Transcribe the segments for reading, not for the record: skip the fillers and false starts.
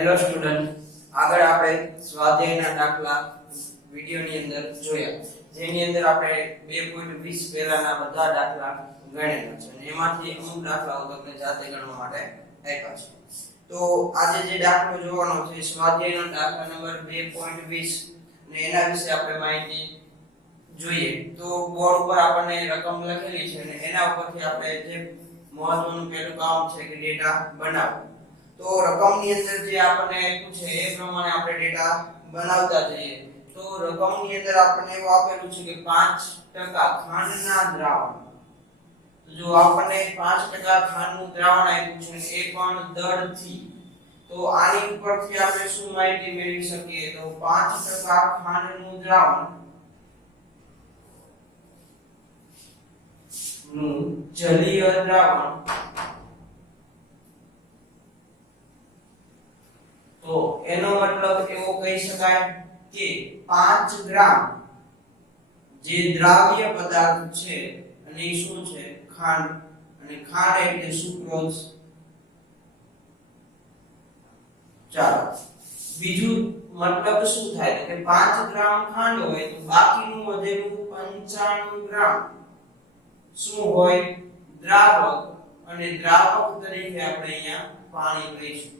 Hello student, આગળ આપણે સ્વાધ્યાયના દાખલા વિડિયોની અંદર જોયા, જેની અંદર આપણે 2.20 પહેલાના બધા દાખલા ગણેલા છે અને એમાંથી અમુક દાખલાઓ તમને જાતે ગણવા માટે આપ્યા છે. તો આજે જે દાખલો જોવાનો છે સ્વાધ્યાયનો દાખલા નંબર 2.20 ને એના વિશે આપણે માહિતી જોઈએ. તો બોર્ડ ઉપર આપણને રકમ લખેલી છે અને એના ઉપરથી આપણે જે મહત્વનું પહેલું કામ છે કે ડેટા બનાવવો. તો રકમની અંદર જે આપણને આપ્યું છે એ પ્રમાણે આપણે ડેટા બનાવતા જઈએ. તો રકમની અંદર આપણને એવું આપેલું છે કે 5% ખાંડના દ્રાવણ. તો જો આપણને 5% ખાંડનું દ્રાવણ આપ્યું છે એ પણ દળથી, તો આની ઉપરથી આપણે શું માહિતી મેળવી શકીએ? તો 5% ખાંડનું દ્રાવણ નું જલીય દ્રાવણ, તો એનો મતલબ એવો કહી શકાય કે 5 ગ્રામ જે દ્રાવ્ય પદાર્થ છે અને એ શું છે? ખાંડ. અને ખાંડ એટલે સુક્રોઝ. ચાલો, બીજું મતલબ શું થાય કે 5 ગ્રામ ખાંડ હોય તો બાકીનું વધેલું 95 ગ્રામ શું હોય? દ્રાવક. અને દ્રાવક તરીકે આપણે અહીંયા પાણી લઈશું.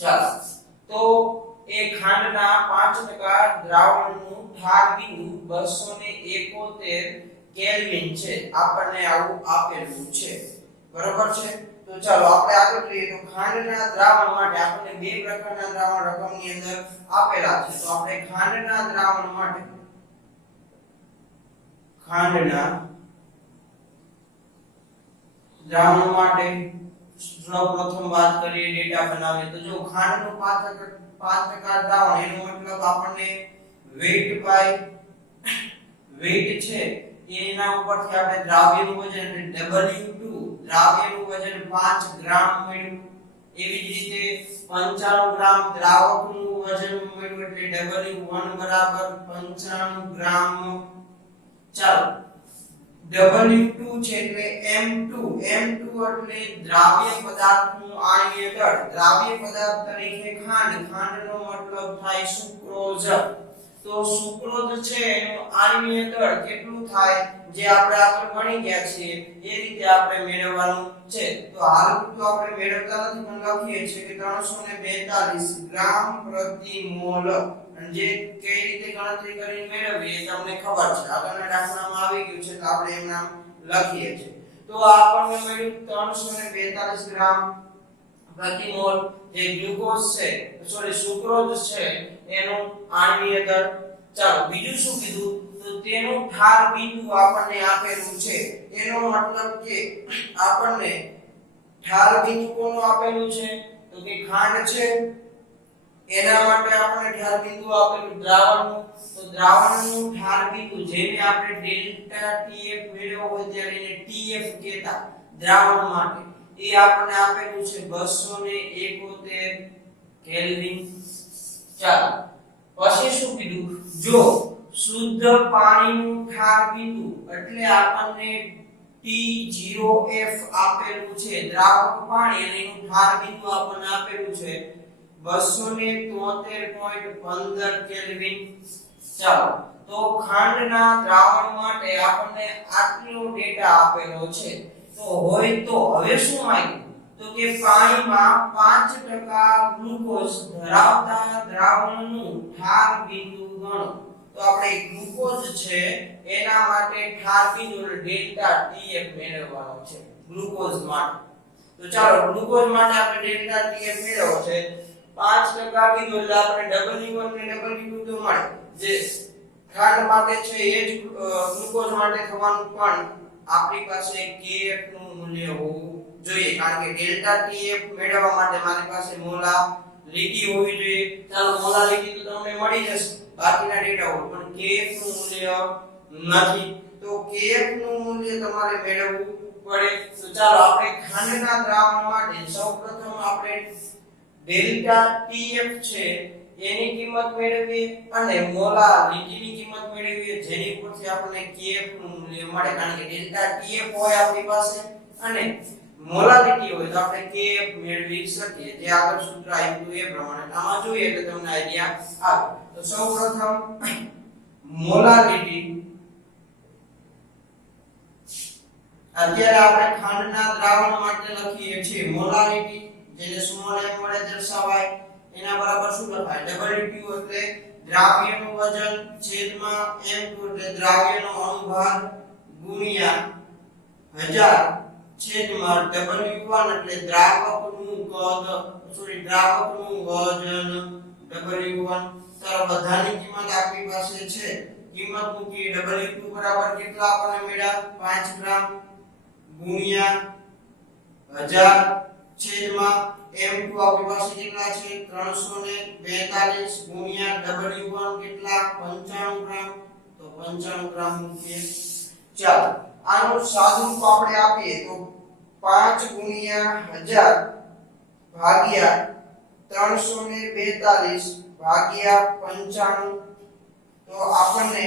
ચાલો, તો એ ખાંડના 5% દ્રાવણનું ઠાર બિંદુ 271 કેલ્વિન છે. આપણને આવું આપેલું છે, બરાબર છે. તો ચાલો આપણે આગળ જોઈએ. તો ખાંડના દ્રાવણ માટે આપણને બે પ્રકારના દ્રાવણ રકમની અંદર આપેલા છે. તો આપણે ખાંડના દ્રાવણ માટે સૌપ્રથમ વાત કરીએ, ડેટા બનાવીએ. તો જો ખાંડનું 5% દ્રાવણ, એનો મતલબ આપણને વેઇટ છે એના ઉપરથી આપણે દ્રાવ્યનું વજન એટલે W2, દ્રાવ્યનું વજન 5 ગ્રામ મળ્યું. એવી જ રીતે 95 ગ્રામ દ્રાવકનું વજન મળ્યું એટલે W1 બરાબર 95 ગ્રામ. ચાલો, W2 છે એટલે M2 એટલે દ્રાવ્ય પદાર્થનું આણ્વીય દળ. દ્રાવ્ય પદાર્થ તરીકે ખાંડનો મતલબ થાય સુક્રોઝ. તો સુક્રોઝ છે એનું આણ્વીય દળ કેટલું થાય જે આપણે આગળ ભણી ગયા છીએ એ રીતે આપણે મેળવવાનું છે. તો હાલ તો આપણે મેળવતા નથી પણ લખીએ છીએ કે 342 ગ્રામ પ્રતિ મોલ. જે કઈ રીતે ગણતરી કરીને મેળવીએ તમને ખબર છે, આગળના દાખલામાં આવી ગયું છે તો આપણે એમ નામ લખીએ છીએ. તો આપણને મળ્યું 342 ગ્રામ પ્રતિ મોલ જે ગ્લુકોઝ છે, સુક્રોઝ છે એનું આણ્વીય દળ. ચાલો, બીજું શું કીધું? તો તેનું ઠાર બિંદુ આપણને આપેલું છે. એનો મતલબ કે આપણને ઠાર બિંદુ કોનું આપેલું છે? તો કે ખાંડ છે એના માટે આપણે ઠાર બિંદુ આપેલું દ્રાવણનું. તો દ્રાવણનું ઠાર બિંદુ જેને આપણે ડેલ્ટા TF મેળવ્યો હોય ત્યારે એને TF કહેતા દ્રાવણ માટે, એ આપણને આપેલું છે 271 કેલ્વિન. ચાલો, પછી શું કીધું? જો શુદ્ધ પાણીનું ઠાર બિંદુ એટલે આપણને T0F આપેલું છે, દ્રાવક પાણી, અને એનું ઠાર બિંદુ આપણને આપેલું છે 273.15 કેલ્વિન. ચાલો, તો ખાંડના દ્રાવણ માટે આપણને આટલો ડેટા આપેલો છે. તો હોય તો હવે શું માંગ્યું? તો કે પાણીમાં 5% ગ્લુકોઝ ધરાવતા દ્રાવણનું ઠાર બિંદુ ગણો. તો આપણે ગ્લુકોઝ છે એના માટે ઠાર બિંદુ ડેલ્ટા TF મેળવવાનો છે ગ્લુકોઝ માટે. તો ચાલો, ગ્લુકોઝ માટે આપણે ડેલ્ટા TF મેળવવો છે. 5% કીધું એટલે આપણે W1 ને W2 તો મળે, જે ખાંડ માટે છે એ જ ગ્લુકોઝ માટે થવાનું, પણ આપણી પાસે Kf નું મૂલ્ય હોવું જોઈએ, કારણ કે ડેલ્ટા TF મેળવવા માટે મારી પાસે મોલાલિટી હોવી જોઈએ. ચાલો, મોલાલિટી તો તમને મળી જશે બાકીના ડેટા હોય, પણ Kf નું મૂલ્ય નથી. તો Kf નું મૂલ્ય તમારે મેળવવું પડે. તો ચાલો આપણે ખાંડના દ્રાવણ માટે સૌપ્રથમ આપણે ડેલ્ટા TF છે એની કિંમત મેળવીએ અને મોલાલિટીની કિંમત મેળવીએ, જેની ઉપરથી આપણને Kf નું મૂલ્ય મળે, કારણ કે ડેલ્ટા TF હોય આપણી પાસે અને મોલારિટી હોય તો આપણે kf મેળવી શકીએ જે આગળ સૂત્ર આવ્યું હતું એ પ્રમાણે આમાં જોઈએ એટલે તમને આઈડિયા આવે તો સૌપ્રથમ મોલારિટી અત્યારે આપણે ખાંડના દ્રાવણ માટે લખીએ છીએ મોલારિટી જેને સ્મોલ m વડે દર્શાવાય એના બરાબર શું લખાય WQ એટલે દ્રાવ્યનું વજન છેદમાં m2 એટલે દ્રાવ્યનો અણુભાર ગુણ્યા 1000 છેદમાં W1 એટલે દ્રાવકનું કદ દ્રાવકનું વજન W1 તો બધાની કિંમત આપણી પાસે છે કિંમત મૂકી W2 બરાબર કેટલા આપણને મળ્યા 5 ગ્રામ ગુણ્યા 1000 છેદમાં M2 આપણી પાસે કેટલા છે 342 ગુણ્યા W1 કેટલા 95 ગ્રામ તો 95 ગ્રામ મૂકીએ ચાલો આનું સાદુરૂપ આપણે આપીએ તો 5 ગુણ્યા 1000 ભાગ્યા 342 ભાગ્યા 95 તો આપણને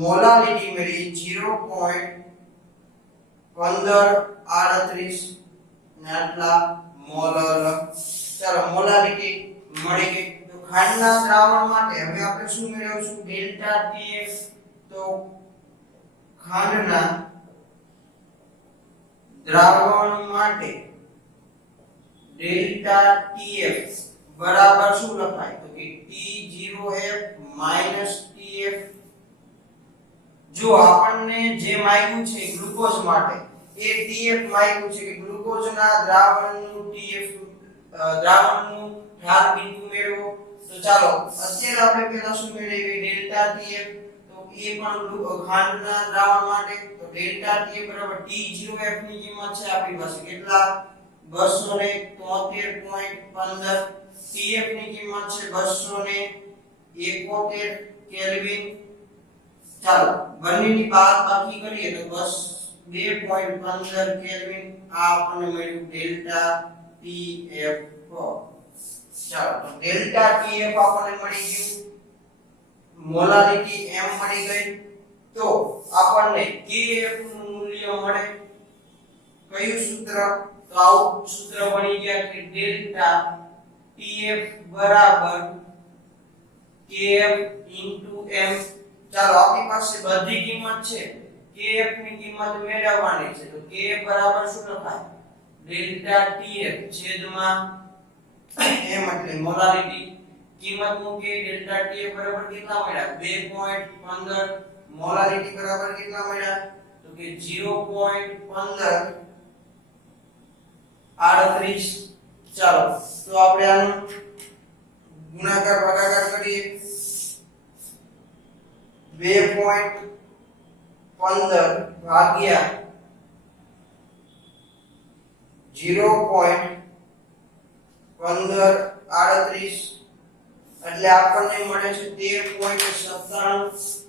મોલારિટી મળી 0.1538 નાટલા મોલર ચાલો મોલારિટી મળી ગઈ તો ખાંડના દ્રાવણ માટે હવે આપણે શું મેળવશું ડેલ્ટા TF તો ખાંડના દ્રાવણ માટે ડેલ્ટા TF બરાબર શું લખાય તો કે T0F TF જો આપણને જે માંગ્યું છે ગ્લુકોઝ માટે એ TF માંગ્યું છે કે ગ્લુકોઝના દ્રાવણનું TF દ્રાવણનું ઢાળ બિંદુ મેળવો તો ચાલો અત્યારે આપણે પહેલા શું મેળવીએ ડેલ્ટા TF તો એ પણ ખાંડના દ્રાવણ માટે તો ડેલ્ટા TF બરાબર T0F ની કિંમત છે આપણી પાસે કેટલા 273.15 TF ની કિંમત છે 271 કેલ્વિન ચાલો બંનેની બાદ બાકી કરીએ તો બસ 2.15 કેલ્વિન આ આપણને મળ્યું ડેલ્ટા TF ચાલો તો ડેલ્ટા TF આપણને મળી ગયું મોલારિટી m મળી ગઈ તો આપણને kf નું મૂલ્ય મળે કયું સૂત્ર તો આવું સૂત્ર બની ગયા કે ડેલ્ટા TF બરાબર kf m ચાલો આપણી પાસે બધી કિંમત છે kf ની કિંમત મેળવવાની છે તો kf બરાબર શું લખાય ડેલ્ટા TF છેદમાં m એટલે મોલારિટી કિંમત મૂકી ડેલ્ટા TF બરાબર કેટલા મળ્યા 2.15 મોલારિટી બરાબર કેટલા મળ્યા તો કે 0.15 38 ચાલો તો આપણે આનો ગુણાકાર ભાગાકાર કરીએ 2.15 ભાગ્યા 0.1538 એટલે આપણને મળે છે 13.97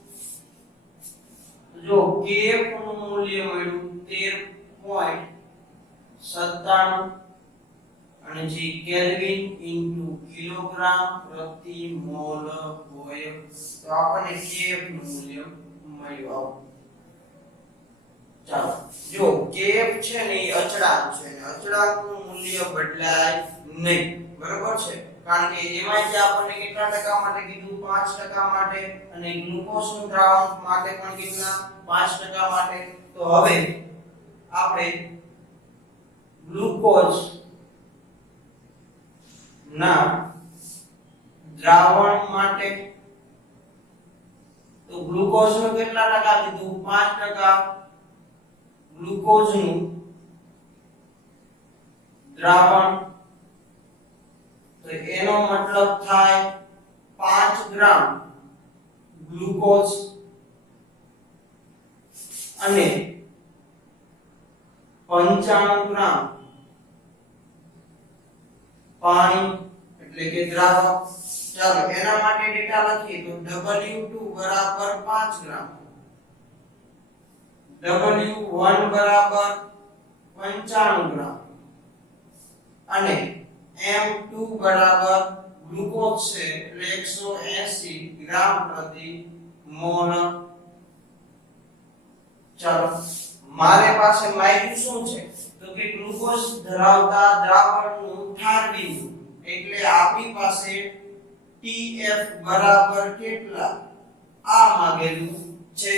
જો kf નું મૂલ્ય મળ્યું 13.97 અને જે કેલ્વિન ઇન્ટુ કિલોગ્રામ પ્રતિ મોલ હોય તો આપણને kf નું મૂલ્ય મળ્યું ચાલો જો kf છે ને એ અચળાંક છે ને અચળાંકનું મૂલ્ય બદલાય નહીં બરોબર છે કારણ કે એમાં જે આપણને કેટલા ટકા માટે કીધું 5% માટે અને ગ્લુકોઝનું દ્રાવણ માટે પણ કેટલા 5% માટે તો હવે આપણે ગ્લુકોઝ ના દ્રાવણ માટે તો ગ્લુકોઝ નું કેટલા ટકા કીધું 5% ગ્લુકોઝ નું દ્રાવણ તો એનો મતલબ થાય 5 ગ્રામ ગ્લુકોઝ અને 95 ગ્રામ પાણી એટલે કે દ્રાવક ચાલો એના માટે ડેટા લખીએ તો W2 બરાબર 5 ગ્રામ W1 બરાબર 95 ગ્રામ અને M2 બરાબર ગ્લુકોઝ છે એટલે 180 ગ્રામ પ્રતિ મોલ ચાલો મારે પાસે માયલું શું છે તો કે ગ્લુકોઝ ધરાવતા દ્રાવણનું ઠાર બિંદુ એટલે આપણી પાસે TF બરાબર કેટલા આ માંગેલું છે।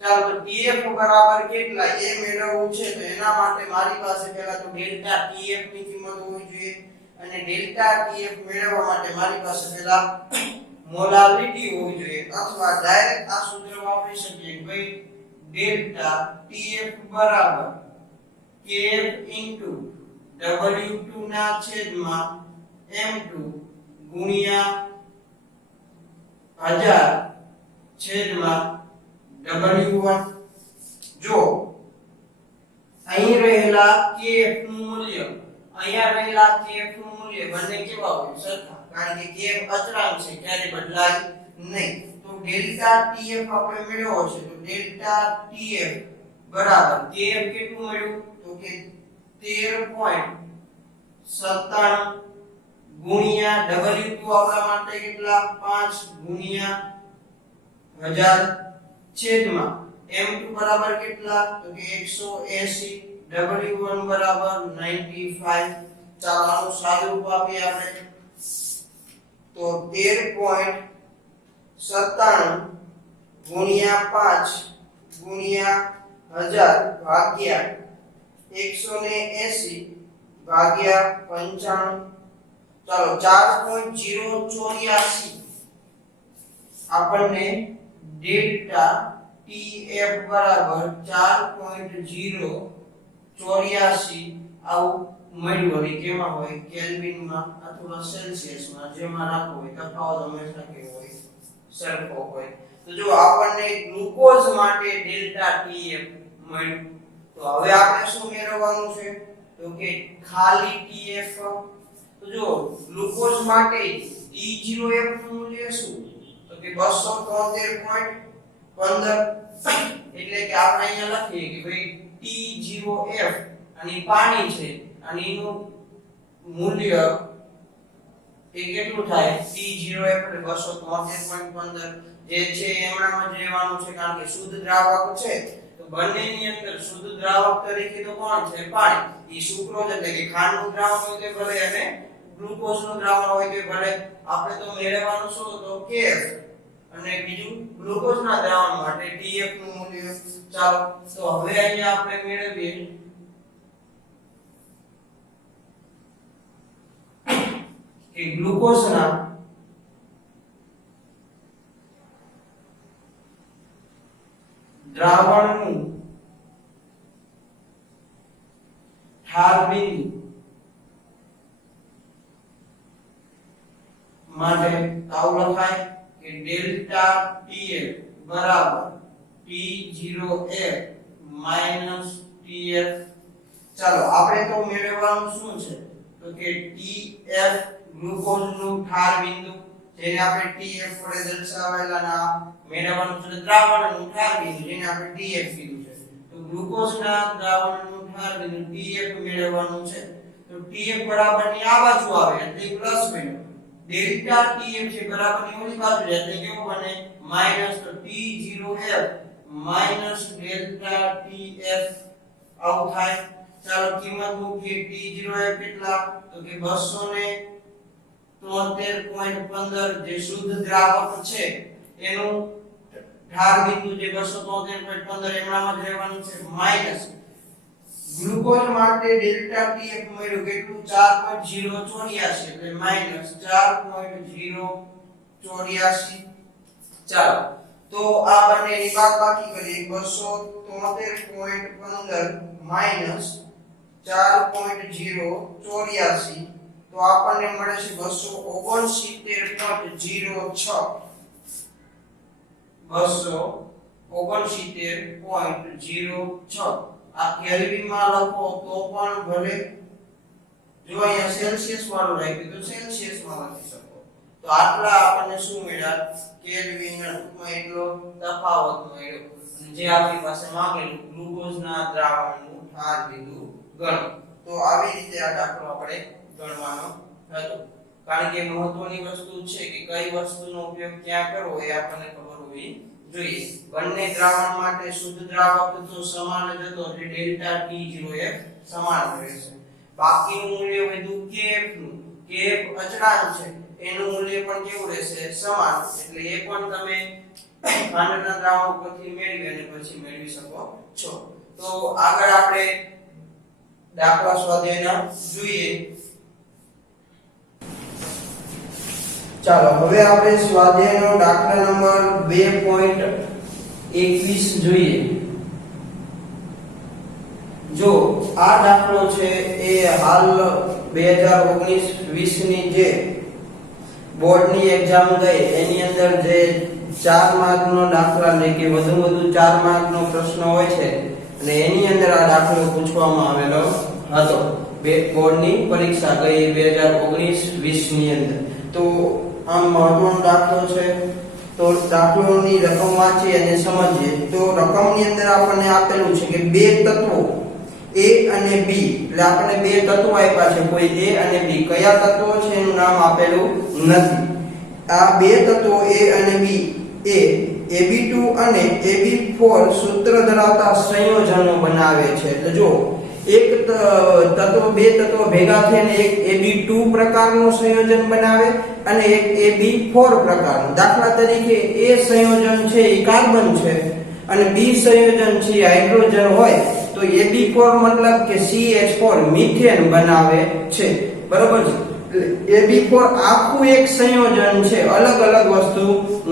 ચાલો તો TF બરાબર કેટલા એ મેળવવું છે તો એના માટે મારી પાસે પહેલા તો ડેલ્ટા TF ની કિંમત હોવી જોઈએ અને ડેલ્ટા TF મેળવવા માટે મારી પાસે પહેલા મોલારિટી હોવી જોઈએ અથવા ડાયરેક્ટ આ સૂત્ર વાપરી શકીએ કે ભાઈ ડેલ્ટા TF બરાબર KF W2 ના છેદમાં M2 ગુણ્યા 1000 છેદમાં W1 જો અહીં રહેલા KF નું મૂલ્ય અહીંયા રહેલા KF નું મૂલ્ય બંને કેવા હોય સરખા કારણ કે KF અચળાંક છે ક્યારે બદલાય નહીં તો ડેલ્ટા TF આપણે મેળવવો છે તો ડેલ્ટા TF બરાબર KF કેટલું મળ્યું તો કે 13.97 ગુણ્યા W2 આપણા માટે કેટલા 5 ગુણ્યા 1000 છેદમાં M2 બરાબર કેટલા તો કે 180 W1 બરાબર 95 ચાલો આનું સાદું રૂપ આપીએ આપણે તો 13.97 ગુણ્યા 5 ગુણ્યા 1000 ભાગ્યા 180 ભાગ્યા 95 ચાલો 4.084 આપણને ડેલ્ટા TF બરાબર 4.084 આવું મળ્યું અને કેમાં હોય કેલ્વિનમાં અથવા સેલ્સિયસમાં જેમાં રાખો હોય તફાવત હંમેશા કેવો હોય સરખો હોય તો જો આપણને ગ્લુકોઝ માટે ડેલ્ટા TF મળ્યું તો હવે આપણે શું મેળવવાનું છે તો કે ખાલી TF તો જો ગ્લુકોઝ માટે T0F નું મૂલ્ય શું તો કે 273.15 એટલે કે આપણે અહીંયા લખીએ કે ભાઈ T0F અને પાણી છે અને એનું મૂલ્ય એ કેટલું થાય T0F એટલે 273.15 જે છે એમણામાં જ રહેવાનું છે કારણ કે શુદ્ધ દ્રાવક છે તો બંનેની અંદર શુદ્ધ દ્રાવક તરીકે તો કોણ છે પાણી એ સુક્રોઝ એટલે કે ખાંડનું દ્રાવણ હોય તો ભલે અને ગ્લુકોઝનું દ્રાવણ હોય તો ભલે આપણે તો મેળવવાનું શું તો KF અને બીજું ગ્લુકોઝના દ્રાવણ માટે TF નું મૂલ્ય ચાલો તો હવે અહીંયા આપણે મેળવીએ કે ગ્લુકોઝના દ્રાવણનું ઠાર બિંદુ માટે આવું લખાય કે ડેલ્ટા TF બરાબર T0F TF ચાલો આપણે તો મેળવવાનું શું છે તો કે TF ગ્લુકોઝનું ઠાર બિંદુ જેને આપણે TF વડે દર્શાવેલા ના મેળવવાનું છે દ્રાવણનું ઠાર બિંદુ જેને આપણે TF કીધું છે તો ગ્લુકોઝના દ્રાવણનું ઠાર બિંદુ TF મેળવવાનું છે તો TF બરાબર ની આ બાજુ આવે એટલે પ્લસ બને ડેલ્ટા TF છે બરાબર ની ઓલી બાજુ એટલે કેવું બને માઈનસ તો T0F માઈનસ ડેલ્ટા TF આવું થાય ચાલો કિંમત મૂકીએ T0F કેટલા તો કે 273.15 જે શુદ્ધ દ્રાવક છે એનું ઠાર બિંદુ જે 273.15 એમણામાં જ રહેવાનું છે માઈનસ ગ્લુકોઝ માટે ડેલ્ટા TF મળ્યું કેટલું 4.084 એટલે માઈનસ 4.084 ચાલો તો આ બંનેની બાદબાકી કરીએ 273.15 માઈનસ 4.084 તો આપણને મળે છે 269.06 269.06 આ કેલ્વિનમાં લખો તો પણ ભલે જો અહીંયા સેલ્સિયસ વાળું રાખ્યું તો સેલ્સિયસ માં લખી શકો તો આટલા આપણને શું મળ્યા કેલ્વિન ના ટૂંકમાં એટલો તફાવત મળ્યો અને જે આપણી પાસે માંગેલું ગ્લુકોઝના દ્રાવણનું ઠાર બિંદુ ગણો તો આવી રીતે આ દાખલો આપણે ગણવાનો હતો કારણ કે મહત્વની વસ્તુ છે કે કઈ વસ્તુનો ઉપયોગ ક્યાં કરવો એ આપણને ખબર હોવી જોઈએ બંને દ્રાવણ માટે શુદ્ધ દ્રાવક તો સમાન જ હતો એટલે ડેલ્ટા T0 સમાન રહેશે બાકીનું મૂલ્ય વધ્યું kf નું kf અચળાંક છે એનું મૂલ્ય પણ કેવું રહેશે સમાન એટલે એ પણ તમે ખાંડના દ્રાવણ ઉપરથી મેળવી અને પછી મેળવી શકો છો તો આગળ આપણે દાખલા સ્વાધ્યાયના જોઈએ ચાલો હવે આપણે સ્વાધ્યાયનો દાખલા નંબર 2.21 જોઈએ જો આ દાખલો છે એ હાલ 2019-20 ની જે બોર્ડની એક્ઝામ ગઈ એની અંદર જે 4 માર્કનો દાખલા એટલે કે વધુ 4 માર્કનો પ્રશ્ન હોય છે અને એની અંદર આ દાખલો પૂછવામાં આવેલો હતો બોર્ડની પરીક્ષા ગઈ 2019-20 ની અંદર તો આમ મહત્વનો દાખલો છે તો દાખલોની રકમ વાંચી અને સમજીએ તો રકમની અંદર આપણને આપેલું છે કે બે તત્વો A અને B એટલે આપણને બે તત્વો આપ્યા છે કોઈ A અને B કયા તત્વો છે એનું નામ આપેલું નથી આ બે તત્વો A અને B એ AB2 અને AB4 સૂત્ર ધરાવતા સંયોજનો બનાવે છે એટલે જો એક તત્વ બે તત્વો ભેગા થઈને એક AB2 પ્રકારનું સંયોજન બનાવે અને એક AB4 પ્રકારનું દાખલા તરીકે A સંયોજન છે એ કાર્બન છે અને B સંયોજન છે એ હાઇડ્રોજન હોય તો AB4 મતલબ કે CH4 મિથેન બનાવે છે બરોબર છે એટલે AB4 આખું એક સંયોજન છે અલગ અલગ વસ્તુ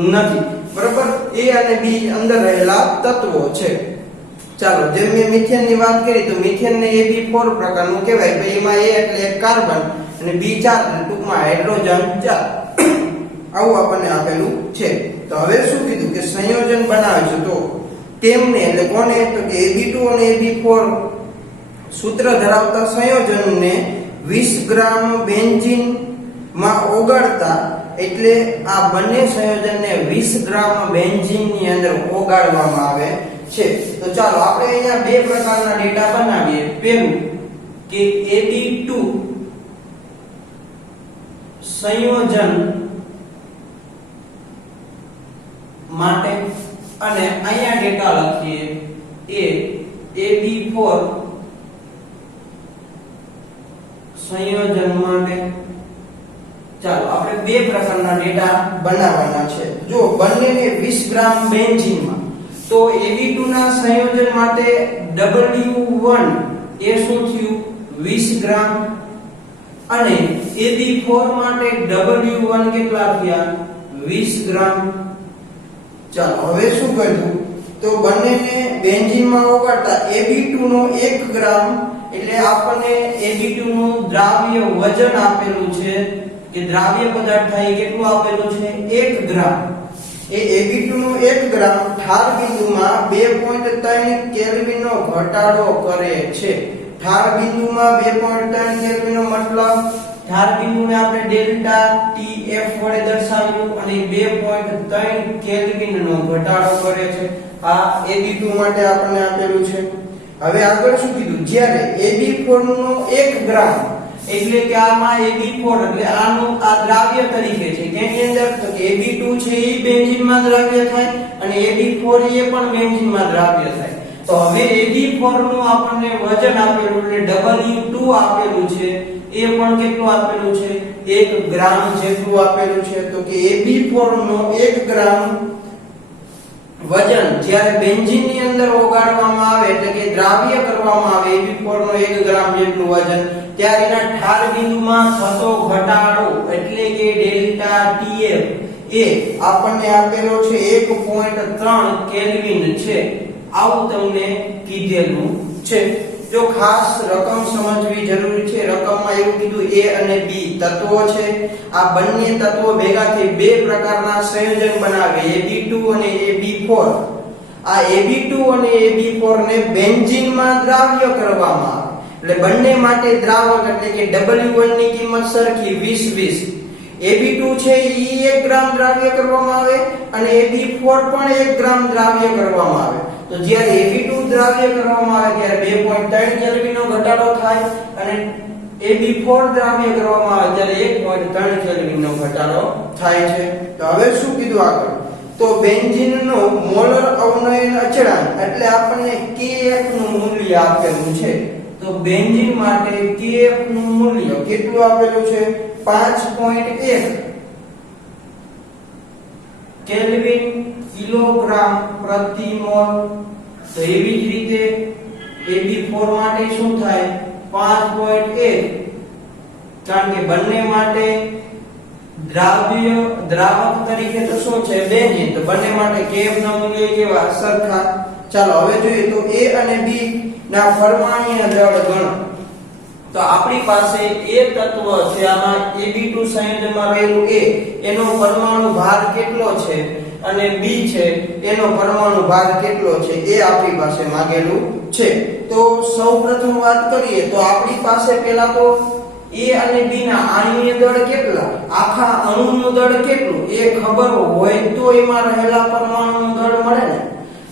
નથી બરોબર A અને B અંદર રહેલા તત્વો છે ચાલો જેમ મેં મિથેન ની વાત કરી તો મિથેન ને AB4 પ્રકારનું કહેવાય તો એમાં A એટલે એક કાર્બન અને B ચાર ટૂંકમાં હાઇડ્રોજન ચાર આવું આપણને આપેલું છે તો હવે શું કીધું કે સંયોજન બનાવે છે તો તેમને એટલે કોને તો કે AB2 અને AB4 સૂત્ર ધરાવતા સંયોજનને 20 ગ્રામ બેન્ઝીન માં ઓગાળતા એટલે આ બંને સંયોજનને 20 ગ્રામ બેન્ઝીન ની અંદર ઓગાળવામાં આવે છે તો ચાલો આપણે અહીંયા બે પ્રકારના ડેટા બનાવીએ પહેલું કે AB2 સંયોજન માટે અને અહીંયા ડેટા લખીએ AB4 સંયોજન માટે ચાલો આપણે બે પ્રકારના ડેટા બનાવવાના છે જો બંનેને 20 ગ્રામ બેન્ઝીનમાં તો AB2 ના સંયોજન માટે W1 એ શું થયું 20 ગ્રામ અને AB4 માટે W1 કેટલા થયા 20 ગ્રામ ચાલો હવે શું કર્યું તો બંનેને બેન્ઝીનમાં ઓગાળતા AB2 નો 1 ગ્રામ એટલે આપણને AB2 નું દ્રાવ્ય વજન આપેલું છે કે દ્રાવ્ય પદાર્થ થાય કેટલું આપેલું છે 1 ગ્રામ એ AB2 નું 1 ગ્રામ ઠાર બિંદુમાં 2.3 કેલ્વિન નો ઘટાડો કરે છે ઠાર બિંદુમાં 2.3 કેલ્વિન નો મતલબ ઠાર બિંદુને આપણે ડેલ્ટા TF વડે દર્શાવ્યું અને 2.3 કેલ્વિન નો ઘટાડો કરે છે આ AB2 માટે આપણને આપેલું છે હવે આગળ શું કીધું જ્યારે AB4 નો 1 ગ્રામ એટલે કે આમાં AB4 એટલે આનું આ દ્રાવ્ય તરીકે છે કેની અંદર તો કે AB2 છે એ બેન્ઝીનમાં દ્રાવ્ય થાય અને AB4 એ પણ બેન્ઝીનમાં દ્રાવ્ય થાય તો હવે AB4 નું આપણને વજન આપેલું એટલે W2 આપેલું છે એ પણ કેટલું આપેલું છે 1 ગ્રામ જેટલું આપેલું છે તો કે AB4 નો 1 ગ્રામ વજન જ્યારે બેન્ઝીન ની અંદર ઓગાળવામાં આવે એટલે કે દ્રાવ્ય કરવામાં આવે AB4 નો 1 ગ્રામ જેટલું વજન ત્યારે એના ઠાર બિંદુમાં થતો ઘટાડો એટલે કે ડેલ્ટા TF એ આપણને આપેલો છે 1.3 કેલ્વિન છે આવું તમને કીધેલું છે જો ખાસ રકમ સમજવી જરૂરી છે રકમમાં એવું કીધું A અને B તત્વો છે આ બંને તત્વો ભેગા થઈ બે પ્રકારના સંયોજન બનાવે AB2 અને AB4 આ AB2 અને AB4 ને બેન્ઝીનમાં દ્રાવ્ય કરવામાં આવે એટલે બંને માટે દ્રાવક એટલે કે W1 ની કિંમત સરખી 20 AB2 છે ઈ 1 ગ્રામ દ્રાવ્ય કરવામાં આવે અને AB4 પણ 1 ગ્રામ દ્રાવ્ય કરવામાં આવે તો જ્યારે AB2 દ્રાવ્ય કરવામાં આવે ત્યારે 2.3 કેલ્વિન નો ઘટાડો થાય અને AB4 દ્રાવ્ય કરવામાં આવે ત્યારે 1.3 કેલ્વિન નો ઘટાડો થાય છે તો હવે શું કીધું આગળ તો બેન્ઝીનનો મોલર અવનયન અચળાંક એટલે આપણને Kf નું મૂલ્ય આપેલું છે. તો બેન્ઝીન માટે Kf નું મૂલ્ય કેટલું આપેલું છે? 5.1 કેલ્વિન કિલોગ્રામ પ્રતિ મોલ. તો એવી જ રીતે AB4 માટે શું થાય? 5.1, કારણ કે બંને માટે દ્રાવક તરીકે તો શું છે? બેન્ઝીન. તો બંને માટે Kf ના મૂલ્ય કેવા? સરખા. ચાલો હવે જોઈએ તો A અને B ના પરમાણ્વીય દળ ગણો. તો આપણી પાસે A તત્વ છે, આમાં AB2 સંયોજનમાં રહેલું A, એનો પરમાણુ ભાર કેટલો છે, અને B છે એનો પરમાણુ ભાર કેટલો છે એ આપણી પાસે માંગેલું છે. તો સૌપ્રથમ વાત કરીએ તો આપણી પાસે પહેલા તો A અને B ના આણ્વીય દળ કેટલા, આખા અણુનું દળ કેટલું એ ખબર હોય તો એમાં રહેલા પરમાણુનું દળ મળે ને.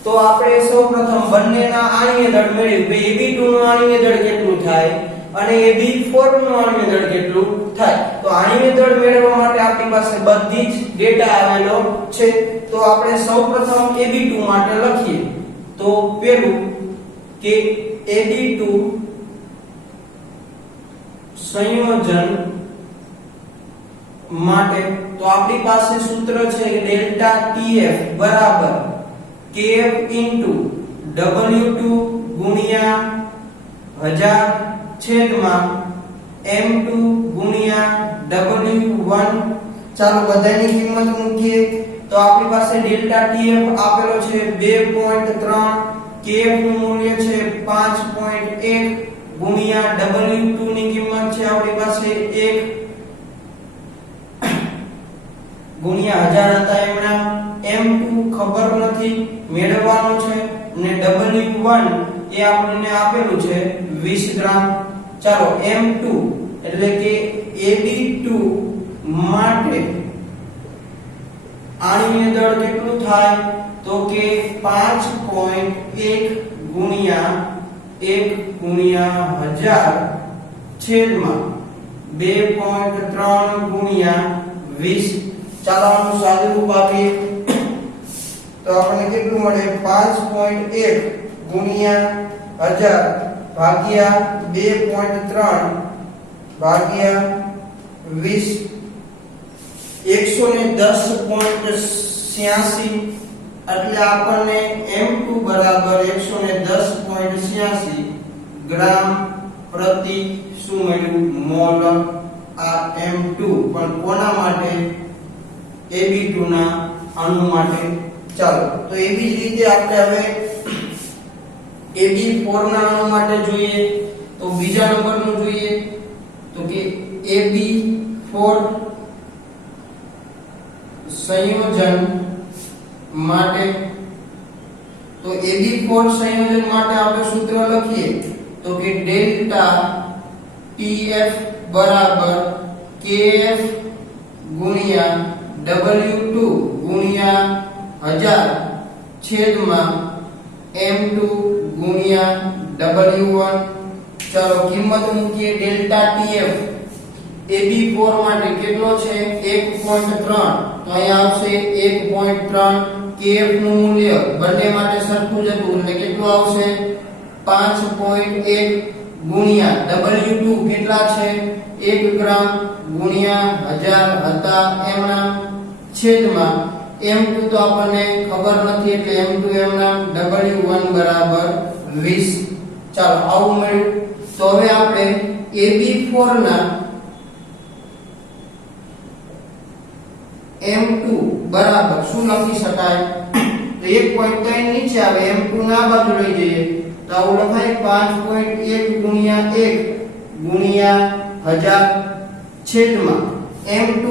તો આપણે સૌપ્રથમ બંનેના આણ્વીય દળ મેળવીએ. AB2 નું આણ્વીય દળ કેટલું થાય અને AB4 નું આણ્વીય દળ કેટલું થાય. તો આણ્વીય દળ મેળવવા માટે આપણી પાસે બધી જ ડેટા આવેલો છે. તો આપણે સૌપ્રથમ AB2 માટે લખીએ. તો પહેલું કે AB2 સંયોજન માટે તો આપણી પાસે સૂત્ર છે ડેલ્ટા TF બરાબર Kf W2 ગુણ્યા 1000 છેદમાં M2 ગુણ્યા W1. ચાલો બધાની કિંમત મૂકીએ. તો આપણી પાસે ડેલ્ટા TF આપેલો છે 2.3, Kf નું મૂલ્ય છે 5.1 ગુણ્યા W2 ની કિંમત છે આપણી પાસે 1 ગુણ્યા 1000 હતા એમના. M2 ખબર નથી, મેળવવાનું છે, અને W1 એ આપણને આપેલું છે 20 ગ્રામ. ચાલો M2 એટલે કે AB2 માટે આણ્વીય દળ કેટલું થાય? તો કે 5.1 ગુણ્યા 1 ગુણ્યા 1000 છેદમાં 2.3 ગુણ્યા 20. ચાલો આનું સાદુરૂપ આપીએ તો આપણને કેટલું મળે? 5.1 ગુણ્યા 1000 ભાગ્યા 2.3 ભાગ્યા 20 110.86 એટલે આપણને M2 બરાબર 110.86 ગ્રામ પ્રતિ શું મળ્યું? મોલ. આ M2 પણ કોના માટે? AB2 ના અણુ માટે. ચાલો તો એવી જ રીતે આપણે હવે AB4 ના અણુ માટે જોઈએ. તો બીજા નંબરનું જોઈએ તો કે AB4 સંયોજન માટે. તો AB4 સંયોજન માટે આપણે સૂત્ર લખીએ તો કે ડેલ્ટા TF બરાબર KF ગુણ્યા W2 ગુણ્યા 1000 છેદમાં M2 ગુણ્યા W1. ચાલો કિંમત મૂકીએ. ડેલ્ટા TF AB4 માટે કેટલો છે? 1.3. તો અહીંયા આવશે 1.3. KF નું મૂલ્ય બંને માટે સરખું જ હતું એટલે કેટલું આવશે? 5.1 ગુણ્યા W2 કેટલા છે? 1 ગ્રામ ગુણ્યા 1000 હતા એમના છેદમાં M2 તો આપણને ખબર નથી એટલે M2 એમના W1 બરાબર 20. ચાલો આવું મળ્યું. તો હવે આપણે AB4 ના M2 બરાબર શું લખી શકાય? તો 1.3 નીચે આવે, M2 ના બાજુ લઈ જઈએ તો આવું લખાય 5.1 ગુણ્યા 1 ગુણ્યા 1000 છેદમાં M2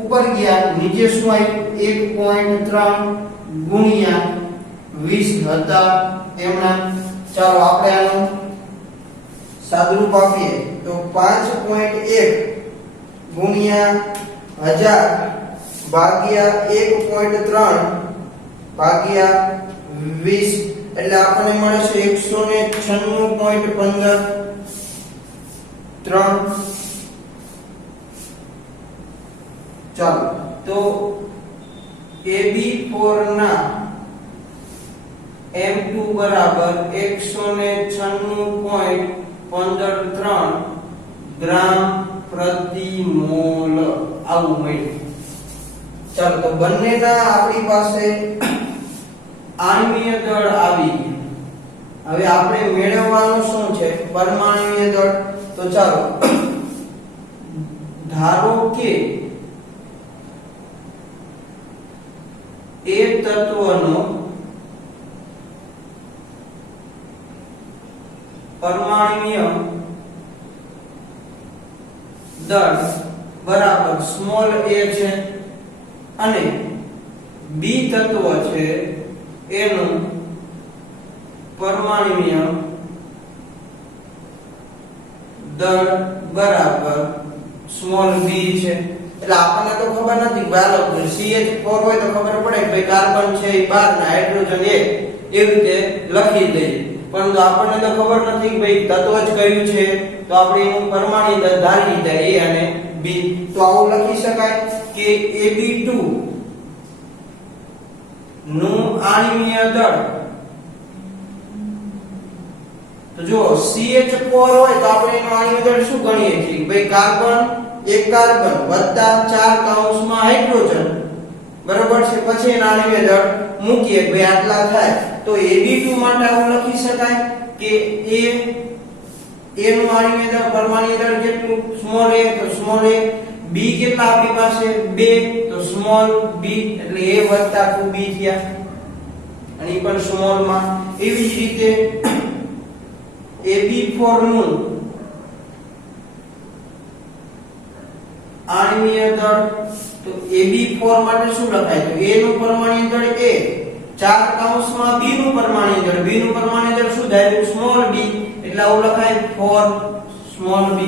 ઉપર ગયા નીચે શું આવ્યું? 1.3 ગુણ્યા 20 હતા એમના. ચાલો આપણે આનું સાદુરૂપ આપીએ તો 5.1 ગુણ્યા 1000 ભાગ્યા 1.3 ભાગ્યા 20 એટલે આપણને મળે છે 196.15 3. ચાલો તો AB4 B4 ના M2 બરાબર 196.153 ગ્રામ પ્રતિ મોલ આવું મળ્યું. ચાલો તો બંનેના આપણી પાસે આણ્વીય દળ આવી ગયા. હવે આપણે મેળવવાનું શું છે? પરમાણ્વીય દળ. તો ચાલો ધારો કે એ તત્વનો પરમાણ્વીય દળ બરાબર સ્મોલ a છે અને બી તત્વ છે એનું પરમાણ્વીય દળ બરાબર સ્મોલ b છે. એટલે આપણને તો ખબર નથી કે હાલો CH4 હોય તો ખબર પડે કે ભાઈ કાર્બન છે એ 12 ના હાઇડ્રોજન 1 એવી રીતે લખી દઈએ, પરંતુ આપણને તો ખબર નથી કે ભાઈ તત્વ જ કયું છે, તો આપણે એનું પરમાણુ દળ ધારી લીધા a અને b. તો આવું લખી શકાય કે Ab2 નું આણ્વીય દળ, તો જો CH4 હોય તો આપણે એનું આણ્વીય દળ શું ગણીએ છીએ? ભાઈ કાર્બન એક કાર્બન વત્તા 4 કૌંસમાં હાઇડ્રોજન બરાબર છે, પછી એના આણ્વીય દળ મૂકીએ ભાઈ આટલા થાય. તો Ab2 માટે આવું લખી શકાય કે A નું આણ્વીય દળ પરમાણ્વીય દળ કેટલું? સ્મોલ a, તો સ્મોલ a. B કેટલા આપણી પાસે? 2, તો સ્મોલ b એટલે a વત્તા 2b થયા અને ઈ પણ સ્મોલ માં. એવી જ રીતે Ab4 નું આણ્વીય દળ, તો Ab4 માટે શું લખાય? તો A નું પરમાણ્વીય દળ A, 4 કૌંસમાં B નું પરમાણ્વીય દળ, B નું પરમાણ્વીય દળ શું થાય? સ્મોલ b એટલે આવું લખાય 4 સ્મોલ b.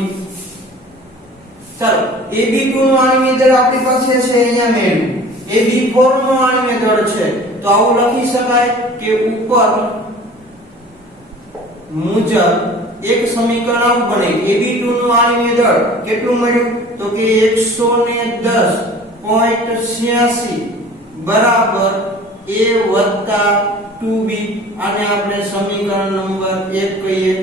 ચાલો Ab2 નું આણ્વીય દળ આપણી પાસે છે અહીંયા મેળવ્યું. Ab4 નું આણ્વીય દળ છે તો આવું લખી શકાય કે ઉપર મુજબ એક સમીકરણ આવું બને. Ab2 નું આણ્વીય દળ કેટલું મળ્યું? તો કે 110.86 બરાબર a વત્તા 2b. આને આપણે સમીકરણ નંબર 1 કહીએ.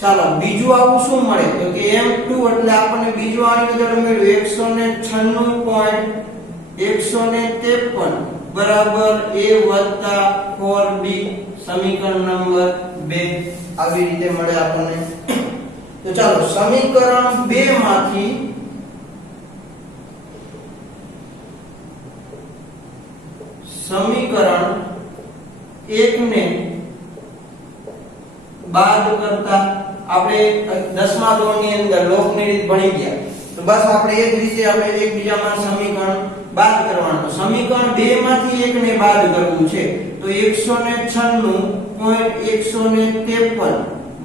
ચાલો બીજું આવું શું મળે? તો કે M2 એટલે આપણને બીજું આણ્વીય દળ મળ્યું 196.153 બરાબર a વત્તા 4b. સમીકરણ નંબર 2 આવી રીતે મળે આપણને. તો ચાલો સમીકરણ 2 માંથી સમીકરણ 1 ને બાદ કરતા આપણે 10મા ધોરણની અંદર લોકની રીત ભણી ગયા, તો બસ આપણે એ જ રીતે આપણે એકબીજામાં સમીકરણ બાદ કરવાનું. તો સમીકરણ 2 માંથી 1 ને બાદ કરવું છે તો 196.153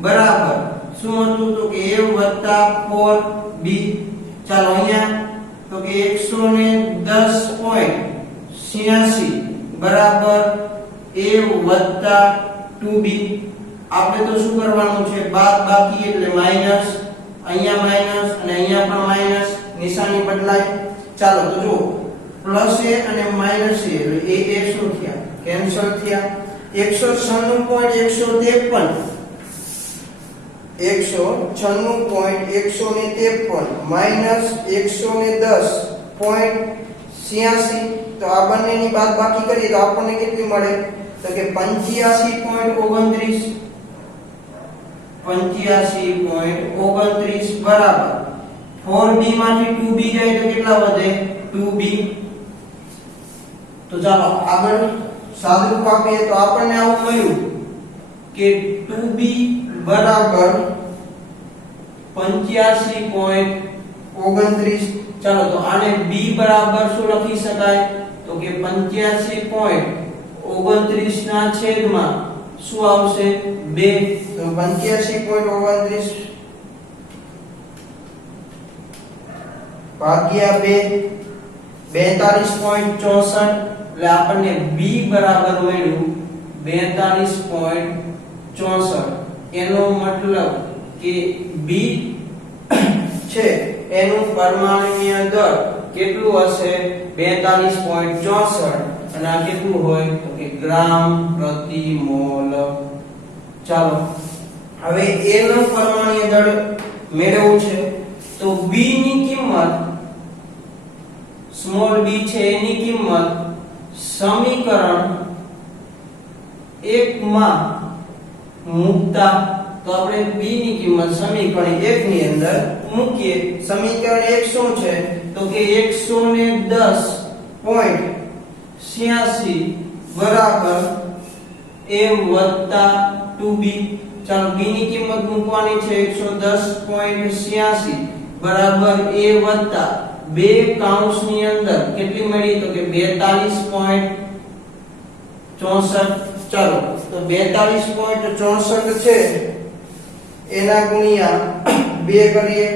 બરાબર શું હતું? તો કે a વત્તા 4b. ચાલો અહીંયા તો કે 110.86 બરાબર a વત્તા 2b. આપણે તો શું કરવાનું છે? બાદ બાકી એટલે માઈનસ, અહીંયા માઈનસ અને અહીંયા પણ માઈનસ, નિશાની બદલાય. ચાલો તો જો પ્લસ a અને માઈનસ a એટલે a શું થયા? કેન્સલ થયા. 196.153 માઈનસ 110.86, તો આ બંનેની બાદબાકી કરીએ તો આપણને કેટલી મળે? તો કે 85.29 બરાબર 4b માંથી 2b જાય તો કેટલા વધે? 2b. તો ચાલો આગળ સાદુરૂપ આપીએ તો આપણને આવું મળ્યું કે 2b બરાબર 85.29. ચાલો તો આને b બરાબર શું લખી શકાય? તો કે 85.29 ના છેદમાં શું આવશે? 2. તો 85.29 ભાગ્યા 2 42.64 એટલે આપણને b બરાબર મળ્યું 42.64. એનો મતલબ કે b છે એનું પરમાણ્વીય દળ કેટલું હશે? 42.64 અને આ કેટલું હોય તો કે ગ્રામ પ્રતિ મોલ. ચાલો હવે A નો પરમાણ્વીય દળ મેળવવું છે તો B ની કિંમત સ્મોલ b છે એની કિંમત સમીકરણ 1 માં મૂકતા તો આપણે b ની કિંમત સમીકરણ 1 ની અંદર મૂકીએ. સમીકરણ 1 શું છે તો કે 110.86 બરાબર a વત્તા 2b. ચાલો b ની કિંમત મૂકવાની છે 110.86 બરાબર a વત્તા બે કૌંસની અંદર કેટલી મળી તો કે 42.64. ચાલો તો 42.64 છે એના ગુણ્યા 2 કરીએ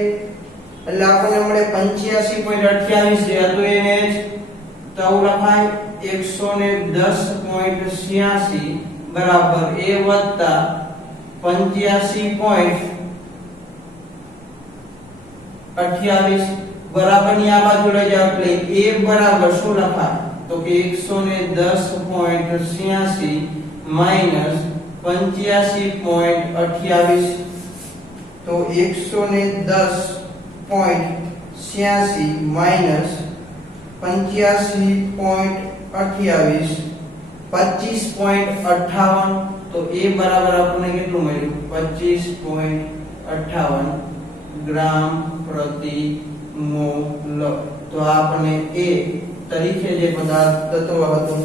એટલે આપણને મળે 85.28 જે હતું એને જ તો લખાય 110.86 બરાબર a વત્તા 85.28 બરાબર ની આ બાજુ લઈ જાવ એટલે a બરાબર શું લખાય તો કે 110.86 માઈનસ 85.28 તો 110.86 માઈનસ 85.28 25.58 તો a બરાબર આપણને કેટલું મળ્યું 25.58 ગ્રામ પ્રતિ મોલ. તો આપણને A તરીકે જે પદાર્થ તત્વ હતું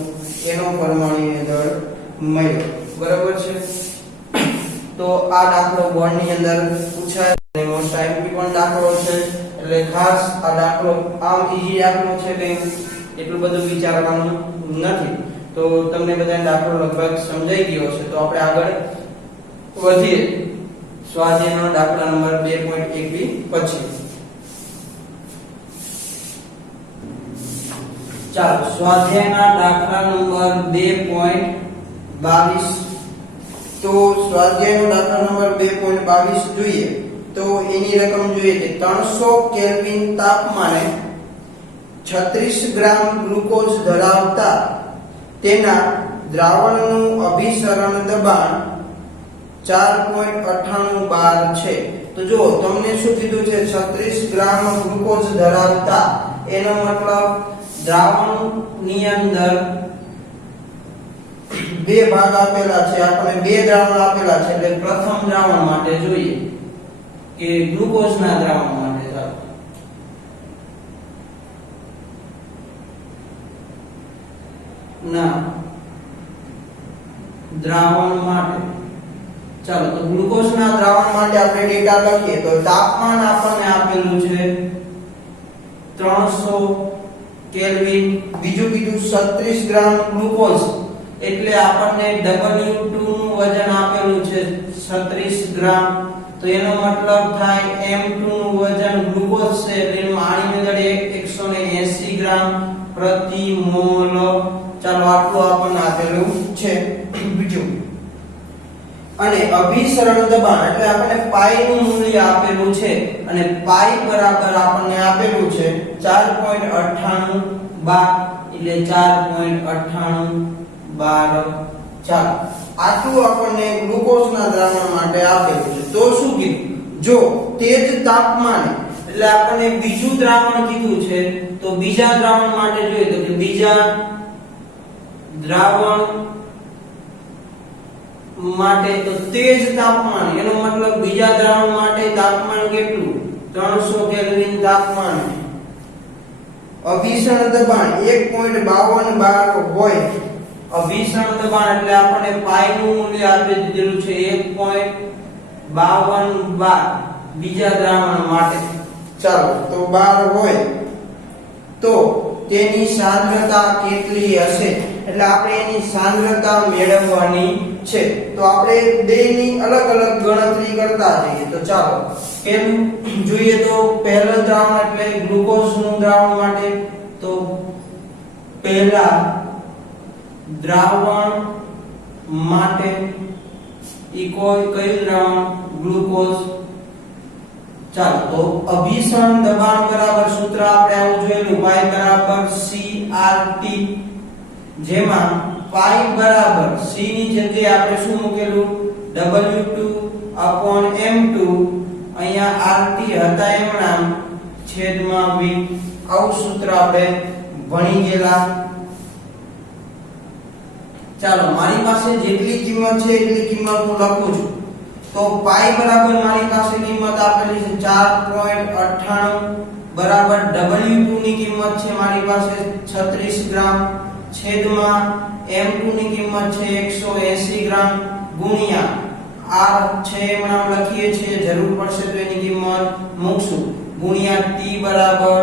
એનો પરમાણ્વીય દળ મળ્યો. બરાબર છે. તો આ દાખલો બોર્ડ ની અંદર પૂછાય અને મોસ્ટ આઈએમપી પણ દાખલો છે એટલે ખાસ આ દાખલો આમ ઈઝી દાખલો છે કે એટલું બધું વિચારવાનું નથી. તો તમને બધાને દાખલો લગભગ સમજાઈ ગયો છે. તો આપણે આગળ વધીએ સ્વાધ્યાયનો દાખલા નંબર 2.1 પછી. ચાલો સ્વાધ્યાયના દાખલા નંબર 2.22. તો સ્વાધ્યાયનો દાખલા નંબર 2.22 જોઈએ તો એની રકમ જોઈએ કે 300 કેલ્વિન તાપમાને 36 ગ્રામ ગ્લુકોઝ ધરાવતા તેના દ્રાવણનું અભિસરણ દબાણ 4.98 બાર છે. તો જો તમને શું કીધું છે 36 ગ્રામ ગ્લુકોઝ ધરાવતા એનો મતલબ દ્રાવણ ની અંદર બે ભાગ આપેલા છે. આપણે બે દ્રાવણ આપેલા છે એટલે પ્રથમ દ્રાવણ માટે જોઈએ કે ગ્લુકોઝના દ્રાવણ માટે ના દ્રાવણ માટે ચાલો તો ગ્લુકોઝના દ્રાવણ માટે આપણે ડેટા લખીએ તો તાપમાન આપણને આપેલું છે 300 કેલ્વિન. બીજું કીધું 36 ગ્રામ ગ્લુકોઝ એટલે આપણને W2 નું વજન આપેલું છે 36 ગ્રામ. તો એનો મતલબ થાય M2 નું વજન ગ્લુકોઝ છે એટલે એનું આણીનું દળ 180 ગ્રામ પ્રતિ મોલ. ચાલો આટલું આપણને આપેલું છે. બીજું અને અભિસરણ દબાણ એટલે આપણને પાઈ નું મૂલ્ય આપેલું છે અને પાઈ બરાબર આપણને આપેલું છે 4.98 બાર એટલે 4.98 બાર. ચાલો આટલું આપણને ગ્લુકોઝના દ્રાવણ માટે આપેલું છે. તો શું કીધું જો તે જ તાપમાને એટલે આપણને બીજું દ્રાવણ કીધું છે તો બીજા દ્રાવણ માટે જોઈએ તો કે બીજા દ્રાવણ માટે તો તે જ તાપમાન એનો મતલબ બીજા દ્રાવણ માટે તાપમાન કેટલું 300 કેલ્વિન તાપમાન અભિસરણ દબાણ 1.52 બાર હોય. અભિસરણ દબાણ એટલે આપણને પાઈ નું મૂલ્ય આપી દીધેલું છે 1.52 બાર બીજા દ્રાવણ માટે. ચાલો તો બાર હોય તો તેની સાંદ્રતા કેટલી હશે એટલે આપણે એની સાંદ્રતા મેળવવાની છે. તો આપણે બેની અલગ અલગ ગણતરી કરતા જઈએ. તો ચાલો પહેલું જોઈએ તો પહેલું દ્રાવણ એટલે ગ્લુકોઝ નું દ્રાવણ માટે તો પહેલા દ્રાવણ માટે કયું દ્રાવણ ગ્લુકોઝ. ચાલો તો અભિસરણ દબાણ બરાબર સૂત્ર આપણે આવું જોયેલું y બરાબર CRT જેમાં પાઈ બરાબર c ની જગ્યાએ આપણે શું મૂકેલું w2/m2 અહીંયા rt હતા એમણા છેદમાં v આવું સૂત્ર આપણે ભણી ગયેલા. ચાલો મારી પાસે જેટલી કિંમત છે એટલી કિંમત હું લખું છું. તો પાઈ બરાબર મારી પાસે કિંમત આપેલી છે 4.98 બરાબર w2 ની કિંમત છે મારી પાસે 36 ગ્રામ છેદમાં m2 ની કિંમત છે 180 ગ્રામ ગુણ્યા r છે એમાં લખીએ છીએ જરૂર પડશે તો એની કિંમત મૂકશું ગુણ્યા t બરાબર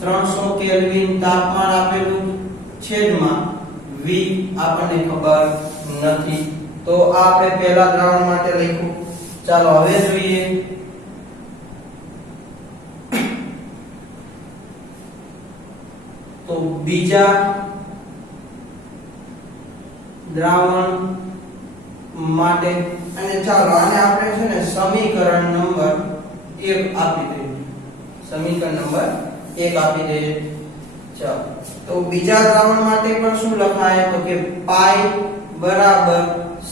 300 કેલ્વિન તાપમાન આપેલું છેદમાં v આપણને ખબર નથી તો આ આપણે પહેલા દ્રાવણ માટે લખ્યું. ચાલો હવે જોઈએ તો બીજા દ્રાવણ માટે અને ચાલો આને આપણે છે ને સમીકરણ નંબર 1 આપી દઈએ. સમીકરણ નંબર 1 આપી દઈએ. ચાલો તો બીજા દ્રાવણ માટે પણ શું લખાય તો કે પાઈ બરાબર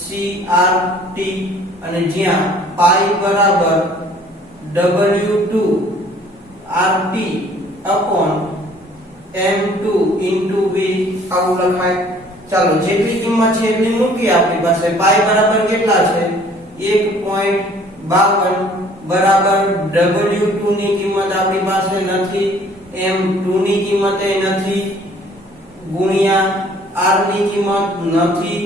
CRT અને જ્યાં પાઈ બરાબર W2 RT upon M2 into V આવું લખાય. ચાલો જેટલી કિંમત છે એટલી મૂકી આપણી પાસે. પાઈ બરાબર કેટલા છે 1.52 બરાબર W2 ની કિંમત આપણી પાસે નથી, M2 ની કિંમત એ નથી, ગુણ્યા R ની કિંમત નથી,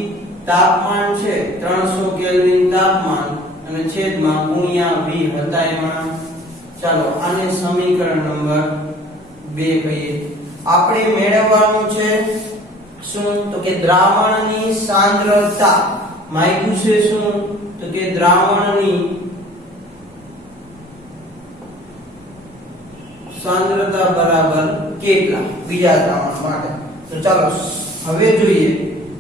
તાપમાન છે 300 કેલ્વિન તાપમાન અને છેદમાં ગુણ્યા V હતા એમાં. ચાલો આને સમીકરણ નંબર 2 કહીએ. આપણે મેળવવાનું છે શું તો કે દ્રાવણની સાંદ્રતા. માગ્યું છે શું તો કે દ્રાવણની સાંદ્રતા બરાબર કેટલા બીજા દ્રાવણ માટે. તો ચાલો હવે જોઈએ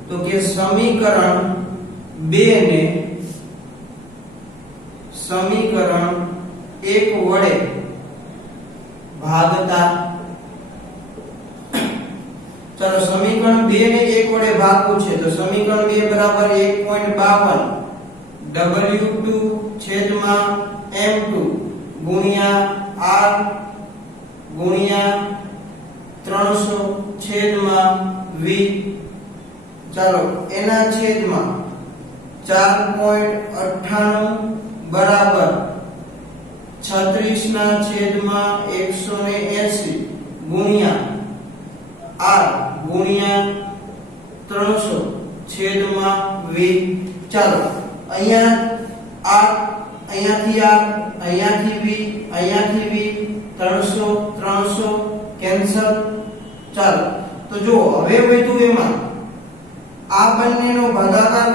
તો કે સમીકરણ 2 ને સમીકરણ 1 વડે ભાગતા. ચાલો સમીકરણ 2 ને 1 વડે ભાગવું છે તો સમીકરણ 2 બરાબર 1.52 W2 છેદમાં M2 ગુણ્યા R ગુણ્યા 300 છેદમાં V. ચાલો એના છેદમાં 4.98 બરાબર 36 ના છેદમાં 180 ગુણ્યા R ગુણ્યા 300 છેદમાં V. ચાલો અહીંયા R અહીંયાથી R અહીંયાથી V અહીંયાથી V 300 300 કેન્સલ. ચાલો તો જો હવે વધ્યું એમાં આ બંનેનો ભાગાકાર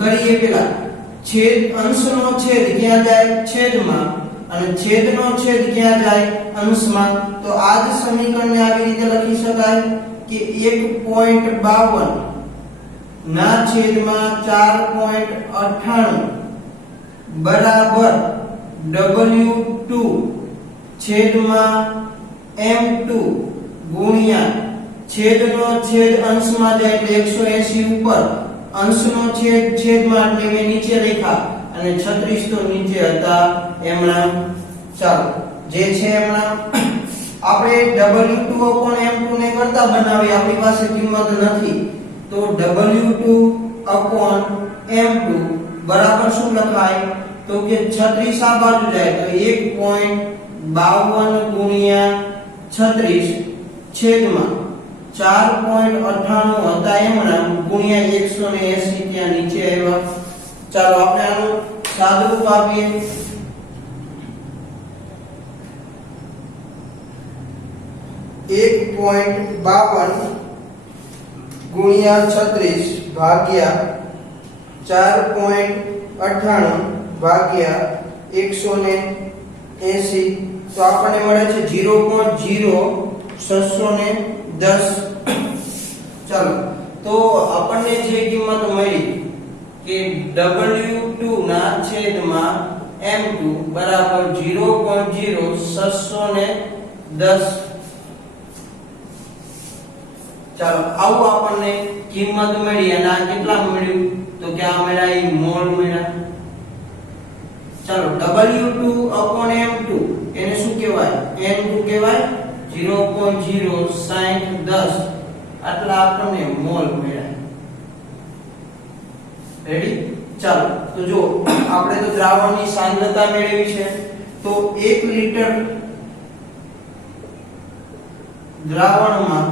કરીએ. પેલા છેદ અંશનો છેદ ક્યાં જાય છેદમાં અને છેદનો છેદ ક્યાં જાય અંશમાં. તો આ જ સમીકરણને આવી રીતે લખી શકાય કે 1.52 ના છેદમાં 4.98 બરાબર W2 છેદમાં M2 ગુણ્યા છેદનો છેદ અંશમાં જાય એટલે 180 ઉપર અંશનો છેદ છેદમાં એટલે મેં નીચે લખ્યા અને 36 તો નીચે હતા એમના. ચાલો જે છે એમના આપણે W2/M2 ને કરતા બનાવી આપણી પાસે કિંમત નથી તો W2/M2 બરાબર શું લખાય તો કે 36 આ બાજુ જાય તો 1.52 ગુણ્યા 36 છેદમાં 4.98 હતા એમના ગુણ્યા 180 ત્યાં નીચે આવ્યા. ચાલો આપણે આનું સાદુરૂપ આપીએ. 1.52 ગુણ્યા 36 ભાગ્યા 4.98 ભાગ્યા 180 તો આપણને મળે છે 0.0610. ચાલો તો આપણને જે કિંમત મળી કે W2 ના છેદમાં M2 બરાબર 0.0610. ચાલો આવું આપણને કિંમત મળી અને આ કેટલા મળ્યું તો કે આ મળ્યા ઈ મોલ મળ્યા. ચાલો W2/M2 એને શું કહેવાય N2 કહેવાય 0.06010 આટલા આપણને મોલ મળ્યા. રેડી. ચાલો તો જો આપણે તો દ્રાવણની સાંદ્રતા મેળવી છે તો 1 લિટર દ્રાવણમાં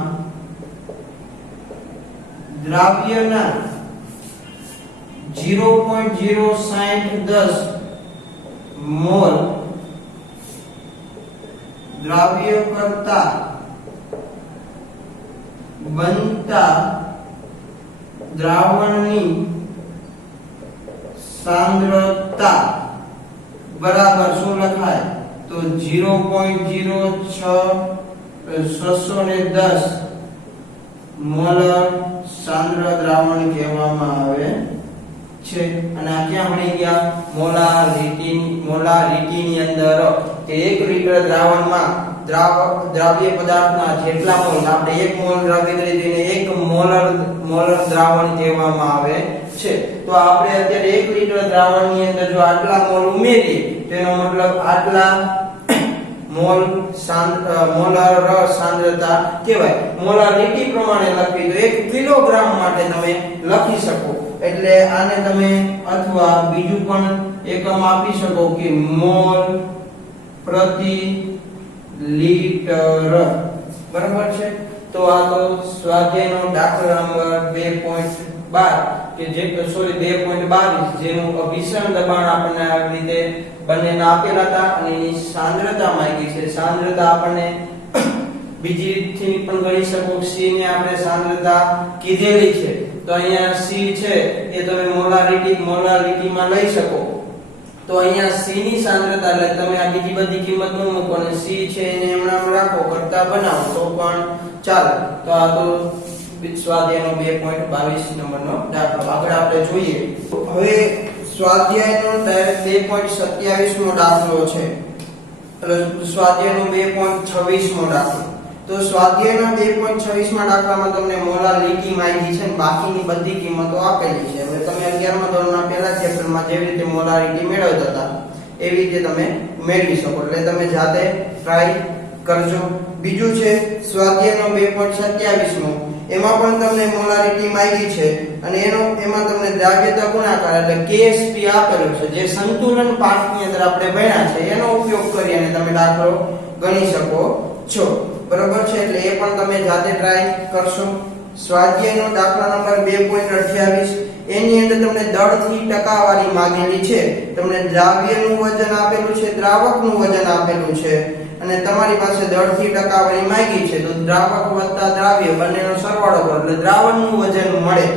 દ્રાવ્યના 0.06010 મોલ દ્રાવ્ય કરતા બનતા દ્રાવણની સાંદ્રતા બરાબર શું લખાય તો 0.0610 મોલર સાંદ્ર દ્રાવણ કહેવામાં આવે છે. અને આ ક્યાં મળી ગયા મોલારિટીની અંદર કે 1 લિટર દ્રાવણમાં દ્રાવ્ય પદાર્થના જેટલા મોલ આપણે 1 મોલ દ્રાવ્ય તરીકે 1 મોલર દ્રાવણ કહેવામાં આવે છે. તો આપણે અત્યારે 1 લિટર દ્રાવણની અંદર જો આટલા મોલ ઉમેરીએ તેનો મતલબ આટલા મોલર સાંદ્રતા કહેવાય. મોલારિટી પ્રમાણે લખી તો 1 કિલોગ્રામ માટે તમે લખી શકો. એટલે આને તમે અથવા બીજું પણ એકમ આપી શકો કે મોલ પ્રતિ લિટર. બરાબર છે. તો આ તો સ્વાધ્યાયનો દાખલા નંબર 2.12 કે જે 2.22 જેનું અભિસરણ દબાણ આપણને આવી રીતે બંનેના આપેલા હતા અને એની સાંદ્રતા માંગી છે. સાંદ્રતા આપણને બીજી રીતથી પણ ગણી શકો. C ને આપણે સાંદ્રતા કીધેલી છે તો અહીંયા C છે એ તમે મોલારિટીમાં લઈ શકો. તો અહીંયા C ની સાંદ્રતા એટલે તમે આ બીજી બધી કિંમત ન મૂકો અને C છે એને એમનામ રાખો કરતા બનાવો તો પણ ચાલે. તો આ તો સ્વાધ્યાયનો 2.22 નંબરનો દાખલો. આગળ આપણે જોઈએ. હવે સ્વાધ્યાયનો ડાયરેક્ટ 2.27 નો દાખલો છે. એટલે સ્વાધ્યાયનો 2.26 નો દાખલો. તો સ્વાધ્યાયના 2.26 માં દાખલામાં તમને મોલારિટી માંગી છે ને બાકીની બધી કિંમતો આપેલી છે. હવે તમે 11મા ધોરણના પહેલા ચેપ્ટરમાં જેવી રીતે મોલારિટી મેળવતા હતા એવી રીતે તમે મેળવી શકો. એટલે તમે જાતે ટ્રાય કરજો. બીજું છે સ્વાધ્યાયનો 2.27 નો એમાં પણ તમને મોલારિટી માંગી છે અને એમાં તમને દ્રાવ્યતા ગુણાકાર એટલે KSP આપેલો છે. જે સંતુલન પાઠની અંદર આપણે ભણ્યા છે એનો ઉપયોગ કરી અને તમે દાખલો ગણી શકો છો. બરોબર છે. એટલે એ પણ તમે જાતે ટ્રાય કરશો. સ્વાધ્યાયનો દાખલા નંબર 2.28 એની અંદર તમને દળથી ટકાવારી માંગેલી છે. તમને દ્રાવ્યનું વજન આપેલું છે, દ્રાવકનું વજન આપેલું છે અને તમારી પાસે દળથી ટકાવારી માંગી છે. તો દ્રાવક વત્તા દ્રાવ્ય બંનેનો સરવાળો કરો એટલે દ્રાવણનું વજન મળે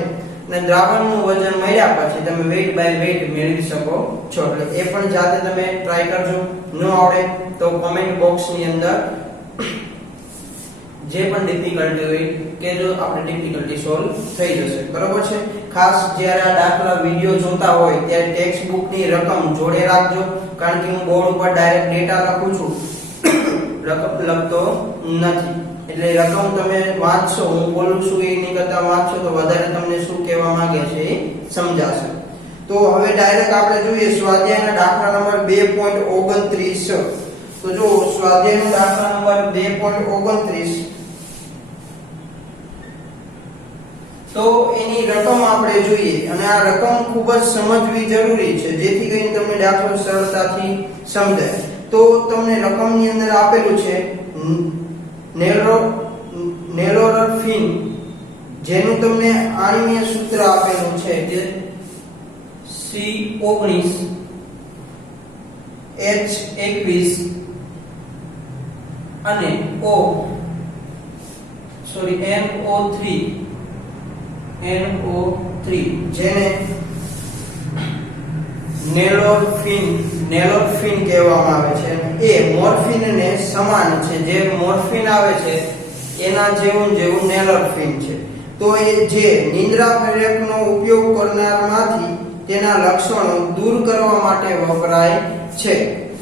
અને દ્રાવણનું વજન મળ્યા પછી તમે વેઇટ બાય વેઇટ મેળવી શકો છો. એટલે એ પણ જાતે તમે ટ્રાય કરજો. ન આવડે તો કોમેન્ટ બોક્સની અંદર જે પણ ડિફિકલ્ટી હોય કે જો આપણે ડિફિકલ્ટી સોલ્વ થઈ જશે. બરોબર છે. ખાસ જ્યારે આ દાખલા વિડિયો જોતા હોય ત્યારે ટેક્સ્ટ બુકની રકમ જોડે રાખજો. કારણ કે હું બોર્ડ ઉપર ડાયરેક્ટ ડેટા લખું છું, રકમ લખતો નથી. એટલે રકમ તમે વાંચશો, હું બોલું છું એની કરતા વાંચશો તો વધારે તમને શું કહેવા માંગે છે એ સમજાશે. તો હવે ડાયરેક્ટ આપણે જોઈએ સ્વાધ્યાયના દાખલા નંબર 2.29. તો જો સ્વાધ્યાયનો દાખલા નંબર 2.29 તો એની રકમ આપણે જોઈએ અને આ રકમ ખૂબ જ સમજવી જરૂરી છે જેથી કરીને તમને દાખલો સરળતાથી સમજાય. તો તમને રકમની અંદર આપેલું છે નેલોરફિન જેનું તમને આણ્વીય સૂત્ર આપેલું છે જે C19 H21 અને NO3 જેને નેલોરફિન કહેવામાં આવે છે. એ મોર્ફિનને સમાન છે. જે મોર્ફિન આવે છે એના જેવું નેલોરફિન છે. તો એ જે નિંદ્રા પ્રેરકનો ઉપયોગ કરનારમાંથી તેના લક્ષણો દૂર કરવા માટે વપરાય છે.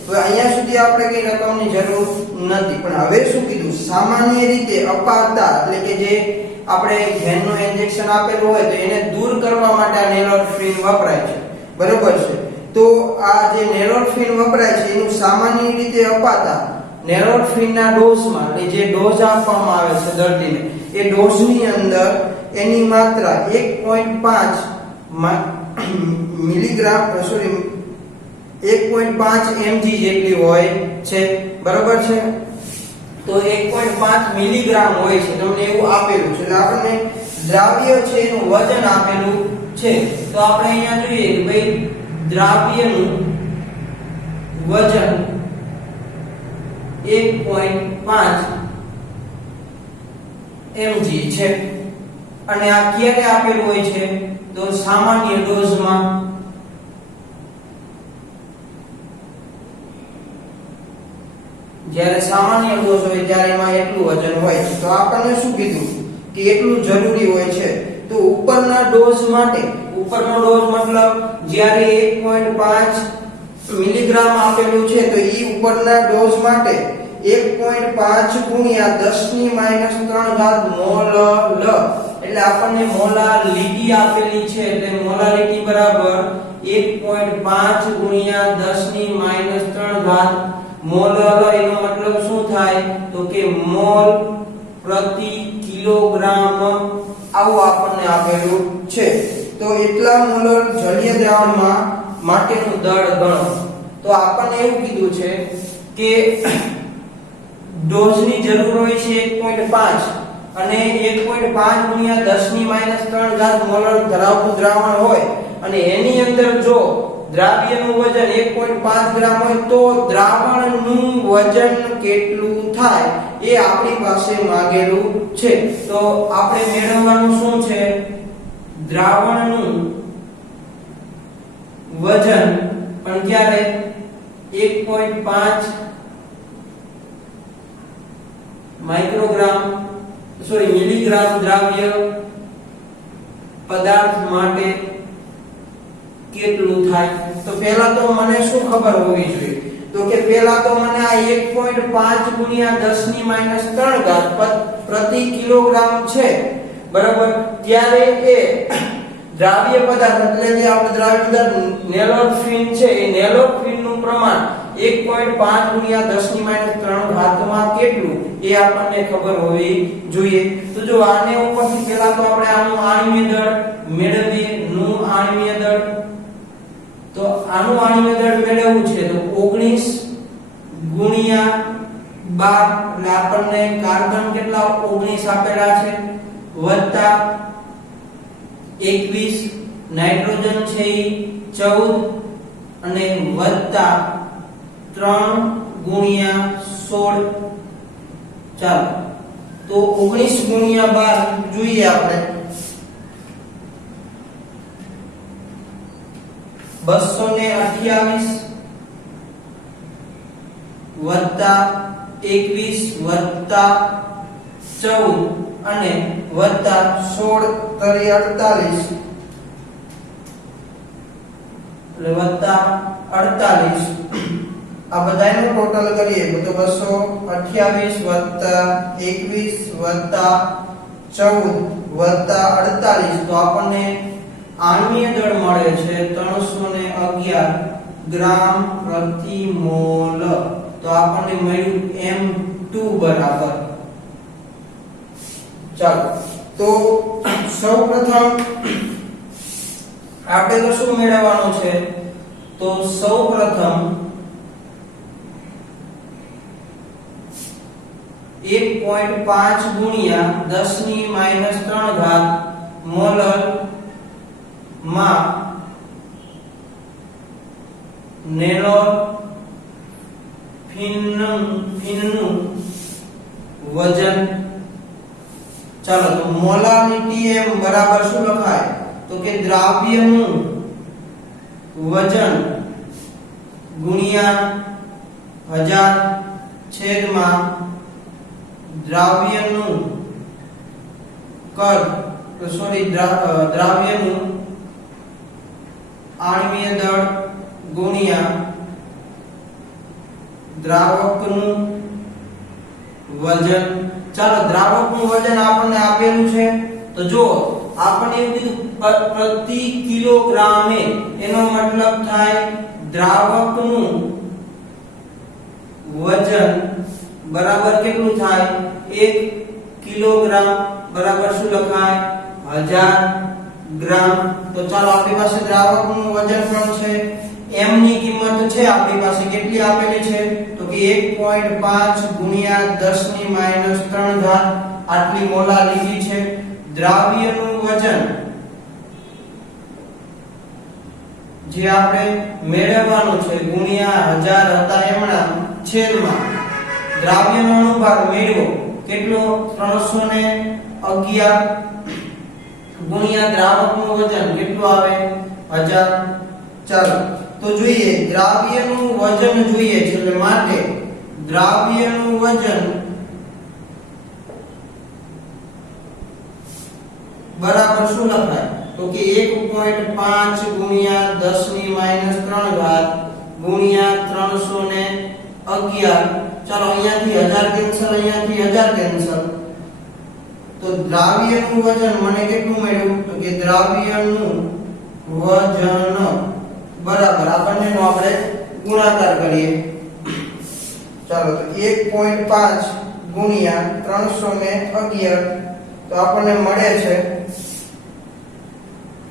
તો અહીંયા સુધી આપણે કઈ રકમની જરૂર નથી. પણ હવે શું કીધું, સામાન્ય રીતે અપારતા એટલે કે જે આપણે ઘેનનું ઇન્જેક્શન આપેલું હોય તો એને દૂર કરવા માટે આ નેલોરફિન વપરાય છે, બરોબર છે. તો આ જે નેલોરફિન વપરાય છે એનું સામાન્ય રીતે અપાતા નેલોરફિનના ડોઝમાં જે ડોઝ આપવામાં આવે છે દર્દીને, એ ડોઝની અંદર એની માત્રા 1.5 મિલીગ્રામ 1.5 mg જેટલી હોય છે, બરોબર છે. તો 1.5 મિલીગ્રામ હોય છે, તમને એવું આપેલું છે. એટલે આપણને દ્રાવ્ય છે એનું વજન આપેલું છે. તો આપણે અહીંયા જોઈએ કે ભાઈ દ્રાવ્યનું વજન 1.5 mg છે અને આ ક્યારે આપેલું હોય છે તો સામાન્ય ડોઝમાં જ્યારે સામાન્ય ડોઝ હોય ત્યારે એમાં એટલું વજન હોય છે. તો આપણને શું કીધું કે એટલું જરૂરી હોય છે. તો ઉપરના ડોઝ માટે, ઉપરનો ડોઝ મતલબ જ્યારે 1.5 મિલીગ્રામ આપેલું છે તો ઈ ઉપરના ડોઝ માટે 1.5 ગુણ્યા 10⁻³ મોલ એટલે આપણને મોલાલિટી આપેલી છે. એટલે મોલાલિટી બરાબર 1.5 ગુણ્યા 10⁻³ મોલ. એનો મતલબ શું થાય તો કે મોલ પ્રતિ કિલોગ્રામ, આવું આપણને આપેલું છે. તો એટલા મોલર જલીય દ્રાવણમાં માટેનું દળ ગણો. તો આપણને એવું કીધું છે કે ડોઝની જરૂર હોય છે 1.5 અને 1.5 ગુણ્યા 10⁻³ મોલર ધરાવતું દ્રાવણ હોય અને એની અંદર જો દ્રાવ્યનું વજન 1.5 ગ્રામ હોય તો દ્રાવણનું વજન કેટલું થાય એ આપણી પાસે માંગેલું છે. તો આપણે મેળવવાનું શું છે, દ્રાવણનું વજન પણ ક્યારે 1.5 મિલીગ્રામ દ્રાવ્ય પદાર્થ માટે કેટલું થાય. તો પહેલા તો મને શું ખબર હોવી જોઈએ તો કે પહેલા તો મને આ 1.5 ગુણ્યા 10⁻³ પ્રતિ કિલોગ્રામ છે, બરાબર. ત્યારે એ દ્રાવ્ય પદાર્થ એટલે કે આપણે દ્રાવ્ય પદાર્થ નેલોરફિન છે, એ નેલોરફિન નું પ્રમાણ 1.5 ગુણ્યા 10⁻³ માં કેટલું એ આપણને ખબર હોવી જોઈએ. તો જો આને ઉપરથી પહેલા તો આપણે આનું આણ્વીય દળ મેળવીએ. નું આણ્વીય દળ, તો આનું આણ્વીય દળ મેળવવું છે તો 19 ગુણ્યા 12 એટલે આપણને કાર્બન કેટલા 19 આપેલા છે વત્તા 21 નાઇટ્રોજન છે ઈ 14 અને વત્તા 3 ગુણ્યા 16. ચાલો તો 19 ગુણ્યા 12 જોઈએ આપણે 228 વત્તા 21 વત્તા 14 અને વત્તા 16 તરી 48 એટલે વત્તા 48. આ બધાયનો ટોટલ કરીએ તો 228 વત્તા 21 વત્તા 14 વત્તા 48 તો આપણને આણ્વીય દળ મળે છે 311 ગ્રામ પ્રતિ મોલ. તો આપણને મળ્યું M2 બરાબર. ચાલો તો સૌપ્રથમ આપણે તો શું મેળવવાનું છે તો સૌપ્રથમ 1.5 ગુણ્યા 10⁻³ મોલર માં નેલોરફિનનું વજન. ચાલો તો મોલારિટી એમ બરાબર શું લખાય તો કે દ્રાવ્યનું વજન ગુણ્યા 1000 છેદમાં દ્રાવ્યનું કદ દ્રાવ્યનું આણ્વીય દળ ગુણ્યા દ્રાવકનું વજન. ચાલો દ્રાવકનું વજન આપણને આપેલું છે તો જો આપણને એવું કીધું પ્રતિ કિલોગ્રામે, એનો મતલબ થાય દ્રાવકનું વજન બરાબર કેટલું થાય 1 કિલોગ્રામ બરાબર શું લખાય 1000 ગ્રામ. તો ચાલો આપણી પાસે દ્રાવકનું વજન પણ છે, m ની કિંમત છે આપણી પાસે કેટલી આપેલી છે તો કે 1.5 ગુણ્યા 10 ની માઈનસ 3 ઘાત આટલી મોલા લીધી છે. દ્રાવ્યનું વજન જે આપણે મેળવવાનું છે ગુણ્યા 1000 હતા એમના છેદમાં દ્રાવ્યનો અણુભાર મેળવો કેટલો 311 ગુણ્યા દ્રાવકનું વજન કેટલું આવે 1000. ચાલો તો જોઈએ દ્રાવ્યનું વજન જોઈએ છે એટલે માટે દ્રાવ્યનું વજન બરાબર શું લખાય તો કે 1.5 ગુણ્યા 10 ની માઈનસ 3 ઘાત ગુણ્યા 311. ચાલો અહીંયાથી 1000 કેન્સલ, અહીંયાથી 1000 કેન્સલ, તો દ્રાવ્યનું વજન મને કેટલું મળ્યું તો કે દ્રાવ્યનું વજન બરાબર આ બંનેનો આપણે ગુણાકાર કરીએ. ચાલો તો 1.5 ગુણ્યા 311 તો આપણને મળે છે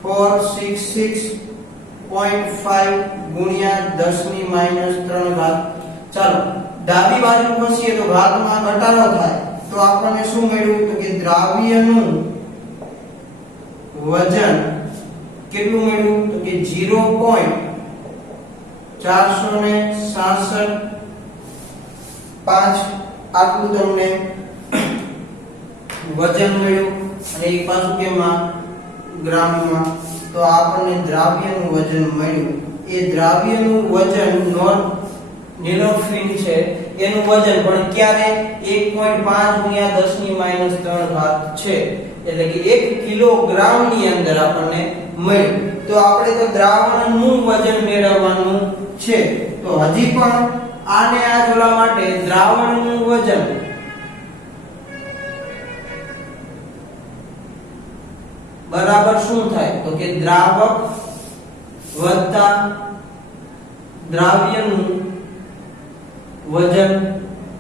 466.5 ગુણ્યા 10 ની માઈનસ 3 ઘાત. ચાલો ડાબી બાજુ ખસીએ તો ઘાતમાં ઘટાડો થાય તો આપણને શું મળ્યું તો કે દ્રાવ્યનું વજન કેટલું મળ્યું તો કે 0.467 5 આટલું તમને વજન મળ્યું અને એક પાછું કેમાં ગ્રામમાં. તો આપણને દ્રાવ્યનું વજન મળ્યું. એ દ્રાવ્યનું વજન નિલોફિન છે એનું વજન પણ ક્યારે 1.5 ગુણ્યા 10 ની માઈનસ 3 ઘાત છે એટલે કે 1 કિલોગ્રામ ની અંદર આપણને મળ્યું. તો આપણે તો દ્રાવણનું વજન મેળવવાનું છે. તો હજી પણ આને આ જોડવા માટે દ્રાવણનું વજન બરાબર શું થાય તો કે દ્રાવક વત્તા દ્રાવ્યનું વજન.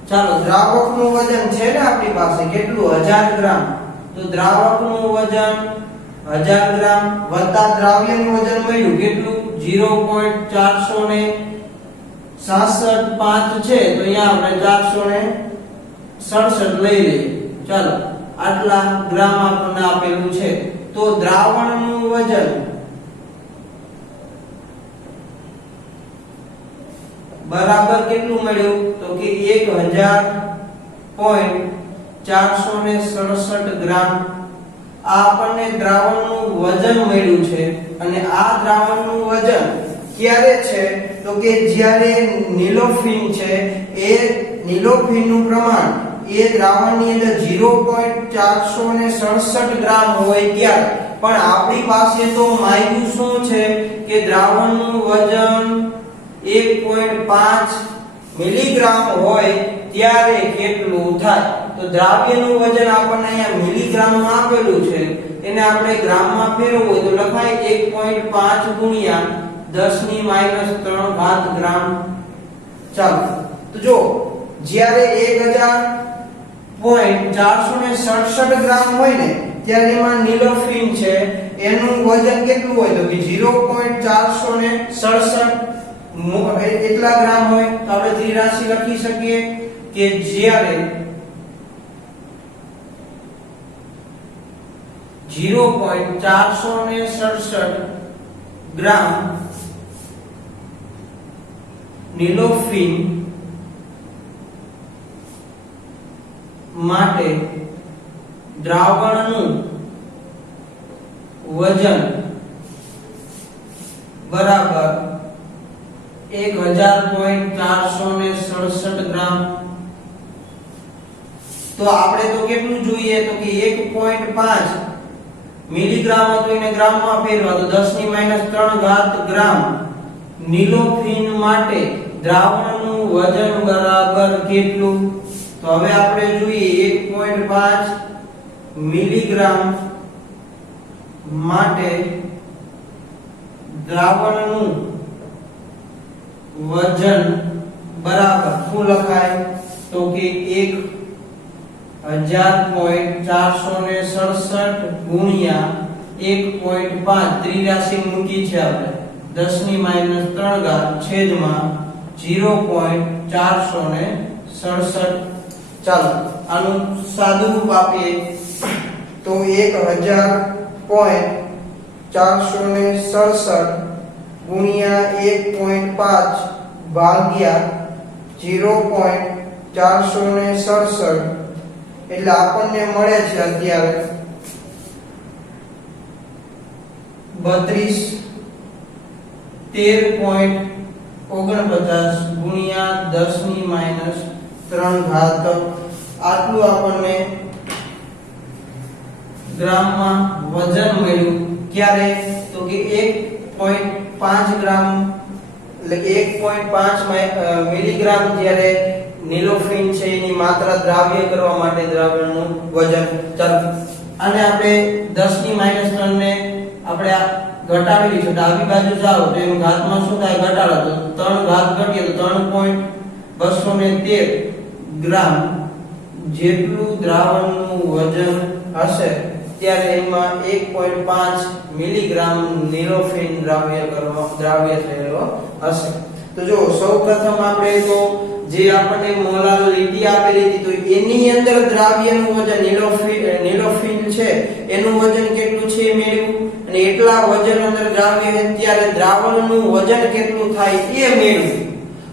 ચાલો દ્રાવકનું વજન છે ને આપણી પાસે કેટલું 1000 ગ્રામ, તો દ્રાવકનું વજન 1000 ગ્રામ વત્તા દ્રાવ્યનું વજન મળ્યું કેટલું 0.467 છે તો અહીંયા આપણે 467 લઈ લઈએ. ચાલો આટલા ગ્રામ આપણને આપેલું છે. તો દ્રાવણનું વજન બરાબર કેટલું મળ્યું તો કે 1000.467 ગ્રામ. આ આપણને દ્રાવણનું વજન મળ્યું છે અને આ દ્રાવણનું વજન ક્યારે છે તો કે જ્યારે નિલોફિન છે એ નિલોફિનનું પ્રમાણ એ દ્રાવણની અંદર 0.467 ગ્રામ હોય ત્યારે. પણ આપણી પાસે તો માયલું શું છે કે દ્રાવણનું વજન 1.5 મિલીગ્રામ હોય ત્યારે કેટલું થાય. તો દ્રાવ્યનું વજન આપણને અહીંયા મિલીગ્રામમાં આપેલું છે એને આપણે ગ્રામમાં ફેરવવું હોય તો લખાય 1.5 ગુણ્યા 10 ની માઈનસ 3 ઘાત ગ્રામ. ચાલો તો જો જ્યારે 1000.467 ગ્રામ હોય ને ત્યારે એમાં નિલોફિન છે એનું વજન કેટલું હોય તો કે 0.467 એટલા ગ્રામ હોય. તો આપણે ત્રિરાશિ લખી શકીએ કે જ્યારે 0.467 ગ્રામ નિલોફિન માટે દ્રાવણનું વજન બરાબર 1000.467 ગ્રામ. તો આપણે તો કેટલું જોઈએ તો કે 1.5 મિલીગ્રામ હતું એને ગ્રામમાં ફેરવા તો 10 ની માઈનસ 3 ઘાત ગ્રામ નિલોફિન માટે દ્રાવણનું વજન બરાબર કેટલું તો હવે આપણે જોઈએ 1.5 મિલીગ્રામ માટે દ્રાવણનું વજન બરાબર શું લખાય તો કે 1000.467 ગુણ્યા 1.5 ત્રિરાશિ મૂકી છે આપણે 10 ની -3 ઘાત છેદમાં 0.467. ચાલો આનું સાદું રૂપ આપીએ તો 1000.467 ગુણ્યા 1.5 ભાગ્યા 0.467 એટલે આપણને મળે છે અત્યારે 13.49 ગુણ્યા 10 ની -3 ઘાત આટલું આપણને ગ્રામમાં વજન મળ્યું. ક્યારે તો કે 1.5 ગ્રામ એટલે કે 1.5 મિલીગ્રામ જ્યારે નિલોફિન છે એની માત્રા દ્રાવ્ય કરવા માટે દ્રાવણનું વજન. ચાલો આને આપણે 10 ની -3 ને આપણે ઘટાડી છે ડાબી બાજુ જાઓ તો એમ ઘાતમાં શું થાય ઘટાડો તો 3 ઘાત ઘટીએ તો 3.213 ગ્રામ જેટલું દ્રાવણનું વજન હશે ત્યારે એમાં 1.5 મિલીગ્રામ નિલોફિન દ્રાવ્ય થયેલો હશે. તો જો સૌપ્રથમ આપણે તો જે આપણને મોલાર લીટી આપેલી હતી તો એની અંદર દ્રાવ્યનું વજન નિલોફિન છે એનું વજન કેટલું છે મેળવ્યું અને એટલા વજન અંદર દ્રાવ્ય છે ત્યારે દ્રાવણનું વજન કેટલું થાય એ મેળવ્યું.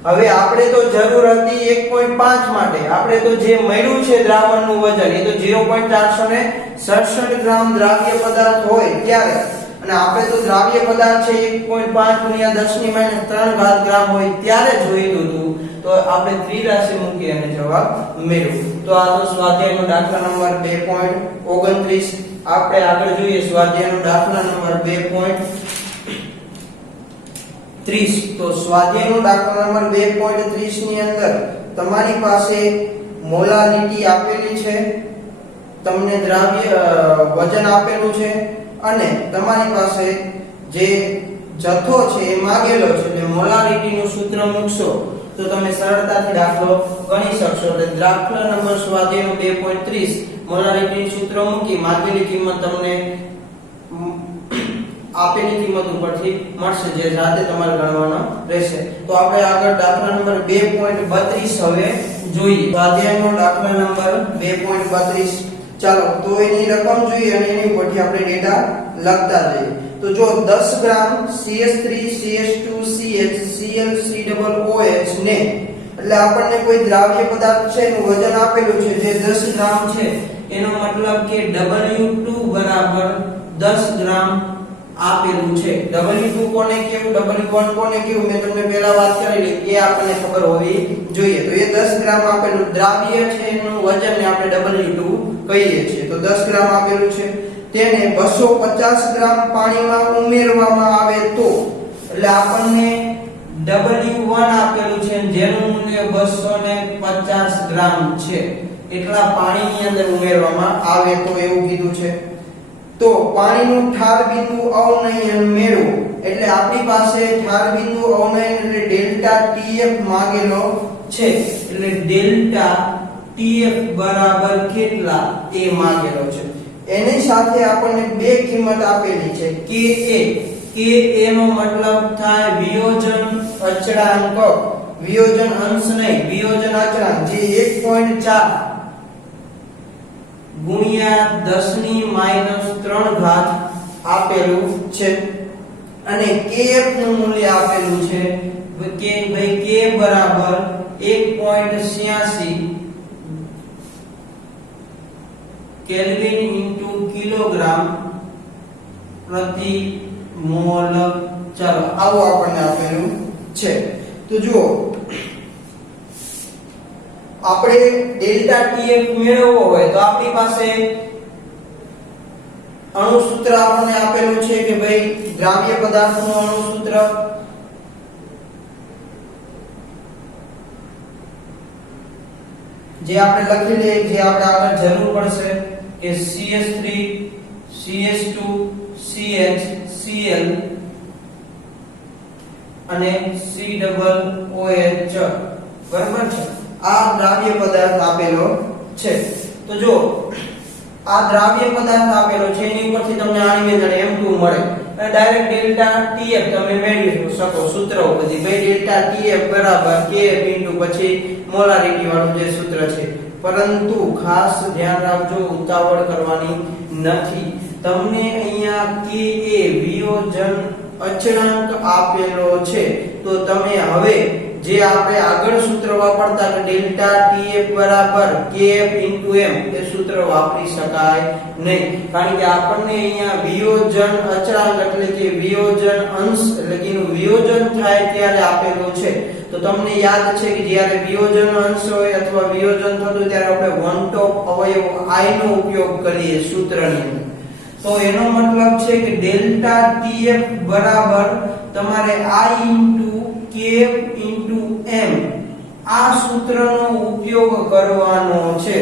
હવે આપણે તો જરૂર હતી 1.5 માટે આપણે તો જે મળ્યું છે દ્રાવણનું વજન એ તો 0.467 ગ્રામ દ્રાવ્ય પદાર્થ હોય ત્યારે અને આપણે તો દ્રાવ્ય પદાર્થ છે 1.5 ગુણ્યા 10 ની -3 ઘાત ગ્રામ હોય ત્યારે જોઈતું હતું તો આપણે ત્રિરાશિ મૂકી અને જવાબ મેળવ્યો. તો આ તો સ્વાધ્યાયનો દાખલા નંબર 2.29. આપણે આગળ જોઈએ સ્વાધ્યાયનો દાખલા નંબર 2.30. તો સ્વાધ્યાયનો દાખલા નંબર 2.30 ની અંદર તમારી પાસે મોલારિટી આપેલી છે, તમને દ્રાવ્ય વજન આપેલું છે અને તમારી પાસે જે જથ્થો છે એ માંગેલો છે એટલે મોલારિટીનું સૂત્ર મૂકશો તો તમે સરળતાથી દાખલો ગણી શકશો. એટલે દાખલા નંબર સ્વાધ્યાયનો 2.30 મોલારિટીનું સૂત્ર મૂકી માંગેલી કિંમત તમને આપેલી કિંમત ઉપરથી મળશે જે જાતે તમારે ગણવાનો રહેશે. તો આપણે આગળ દાખલા નંબર 2.32 હવે જોઈએ. સ્વાધ્યાયનો દાખલા નંબર 2.32. ચાલો તો એની રકમ જોઈએ અને એની ઉપરથી આપણે ડેટા લખતા જઈએ. તો જો 10 ગ્રામ CH3 CH2 CH Cl COOH ને એટલે આપણને કોઈ દ્રાવ્ય પદાર્થ છે એનું વજન આપેલું છે જે 10 ગ્રામ છે એનો મતલબ કે W2 બરાબર 10 ગ્રામ આપેલું છે. W2 કોને કેવું W1 કોને કેવું મેં તમને પહેલા વાત કરેલી એ આપણને ખબર હોવી જોઈએ. તો એ 10 ગ્રામ આપેલું દ્રાવ્ય છે એનું વજન ને આપણે W2 કહીએ છીએ. તો 10 ગ્રામ આપેલું છે તેને 250 ગ્રામ પાણીમાં ઉમેરવામાં આવે તો એટલે આપણને W1 આપેલું છે જેનું મૂલ્ય 250 ગ્રામ છે એટલા પાણીની અંદર ઉમેરવામાં આવે તો એવું કીધું છે. તો પાણીનું ઠાર બિંદુ અવનયન મેળવો એટલે આપણી પાસે ઠાર બિંદુ અવનયન એટલે ડેલ્ટા TF માંગેલો છે એટલે ડેલ્ટા TF બરાબર કેટલા એ માંગેલો છે. એની સાથે આપણને બે કિંમત આપેલી છે Ka નો મતલબ થાય વિયોજન અચળાંક, વિયોજન અંશ નહીં વિયોજન અચળાંક જે 1.4 ગુણ્યા 10 ની -3 ઘાત આપેલું છે અને Kf નું મૂલ્ય આપેલું છે કે ભાઈ K બરાબર 1.86 કેલ્વિન ઇન્ટુ કિલોગ્રામ પ્રતિ મોલ. ચાલો આવું આપણને આપેલું છે. તો જુઓ આપણે ડેલ્ટા TF મેળવવો હોય તો આપણી પાસે અણુ સૂત્ર આપણને આપેલું છે કે ભાઈ દ્રાવ્ય પદાર્થનું અણુ સૂત્ર જે આપણે લખી લઈએ, જે આપણે આગળ જરૂર પડશે કે CH3 CH2 CH Cl અને COOH, બરાબર છે. આ દ્રાવ્ય પદાર્થ આપેલો છે. તો જો આ દ્રાવ્ય પદાર્થ આપેલો છે એની ઉપરથી તમને આની વેધણ M2 મળે અને ડાયરેક્ટ ડેલ્ટા TF તમે મેળવી શકો સૂત્ર ઉપરથી. ભાઈ ડેલ્ટા TF બરાબર KF ઇન્ટુ પછી મોલારિટી વાળું જે સૂત્ર છે. પરંતુ ખાસ ધ્યાન રાખજો, ઉતાવળ કરવાની નથી. તમને અહીંયા Ka વિયોજન અચળાંક આપેલો છે, તો તમે હવે જે આપણે આગળ સૂત્ર વાપરતા કે ડેલ્ટા TF બરાબર KF ઇન્ટુ M એ સૂત્ર વાપરી શકાય નહીં. કારણ કે આપણને અહીંયા વિયોજન અચળાંક એટલે કે વિયોજન અંશ એટલે કે એનું વિયોજન થાય ત્યારે આપેલું છે. તો તમને યાદ છે કે જ્યારે વિયોજન અંશ હોય અથવા વિયોજન થતું ત્યારે આપણે વન ટોપ અવયવ I નો ઉપયોગ કરીએ સૂત્રની અંદર. તો એનો મતલબ છે કે ડેલ્ટા TF બરાબર તમારે I into KF into M આ સૂત્રનો ઉપયોગ કરવાનો છે,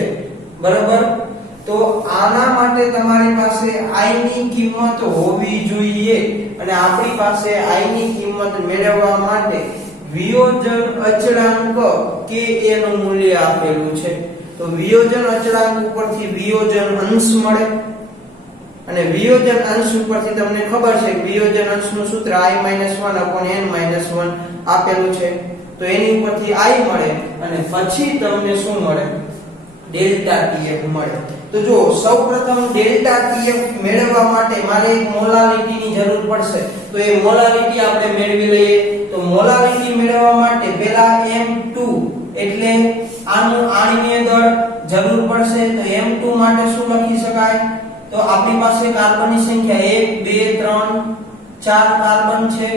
બરાબર. તો આના માટે તમારી પાસે I ની કિંમત હોવી જોઈએ અને આપણી પાસે I ની કિંમત મેળવવા માટે વિયોજન અચળાંક Ka નું મૂલ્ય આપેલું છે. તો વિયોજન અચળાંક ઉપરથી વિયોજન અંશ મળે અને વિયોજન અંશ ઉપરથી તમને ખબર છે કે વિયોજન અંશનું સૂત્ર I-1/n-1 આપેલું છે. તો એની ઉપરથી I મળે અને પછી તમને શું મળે? ડેલ્ટા TF મળે. તો જો સૌપ્રથમ ડેલ્ટા TF મેળવવા માટે મારે એક મોલારિટીની જરૂર પડશે. તો એ મોલારિટી આપણે મેળવી લઈએ. તો મોલારિટી મેળવવા માટે પહેલા M2 એટલે આનું આણ્વીય દળ જરૂર પડશે. તો M2 માટે શું લખી શકાય? તો આપણી પાસે કાર્બનની સંખ્યા 1 2 3 4 કાર્બન છે.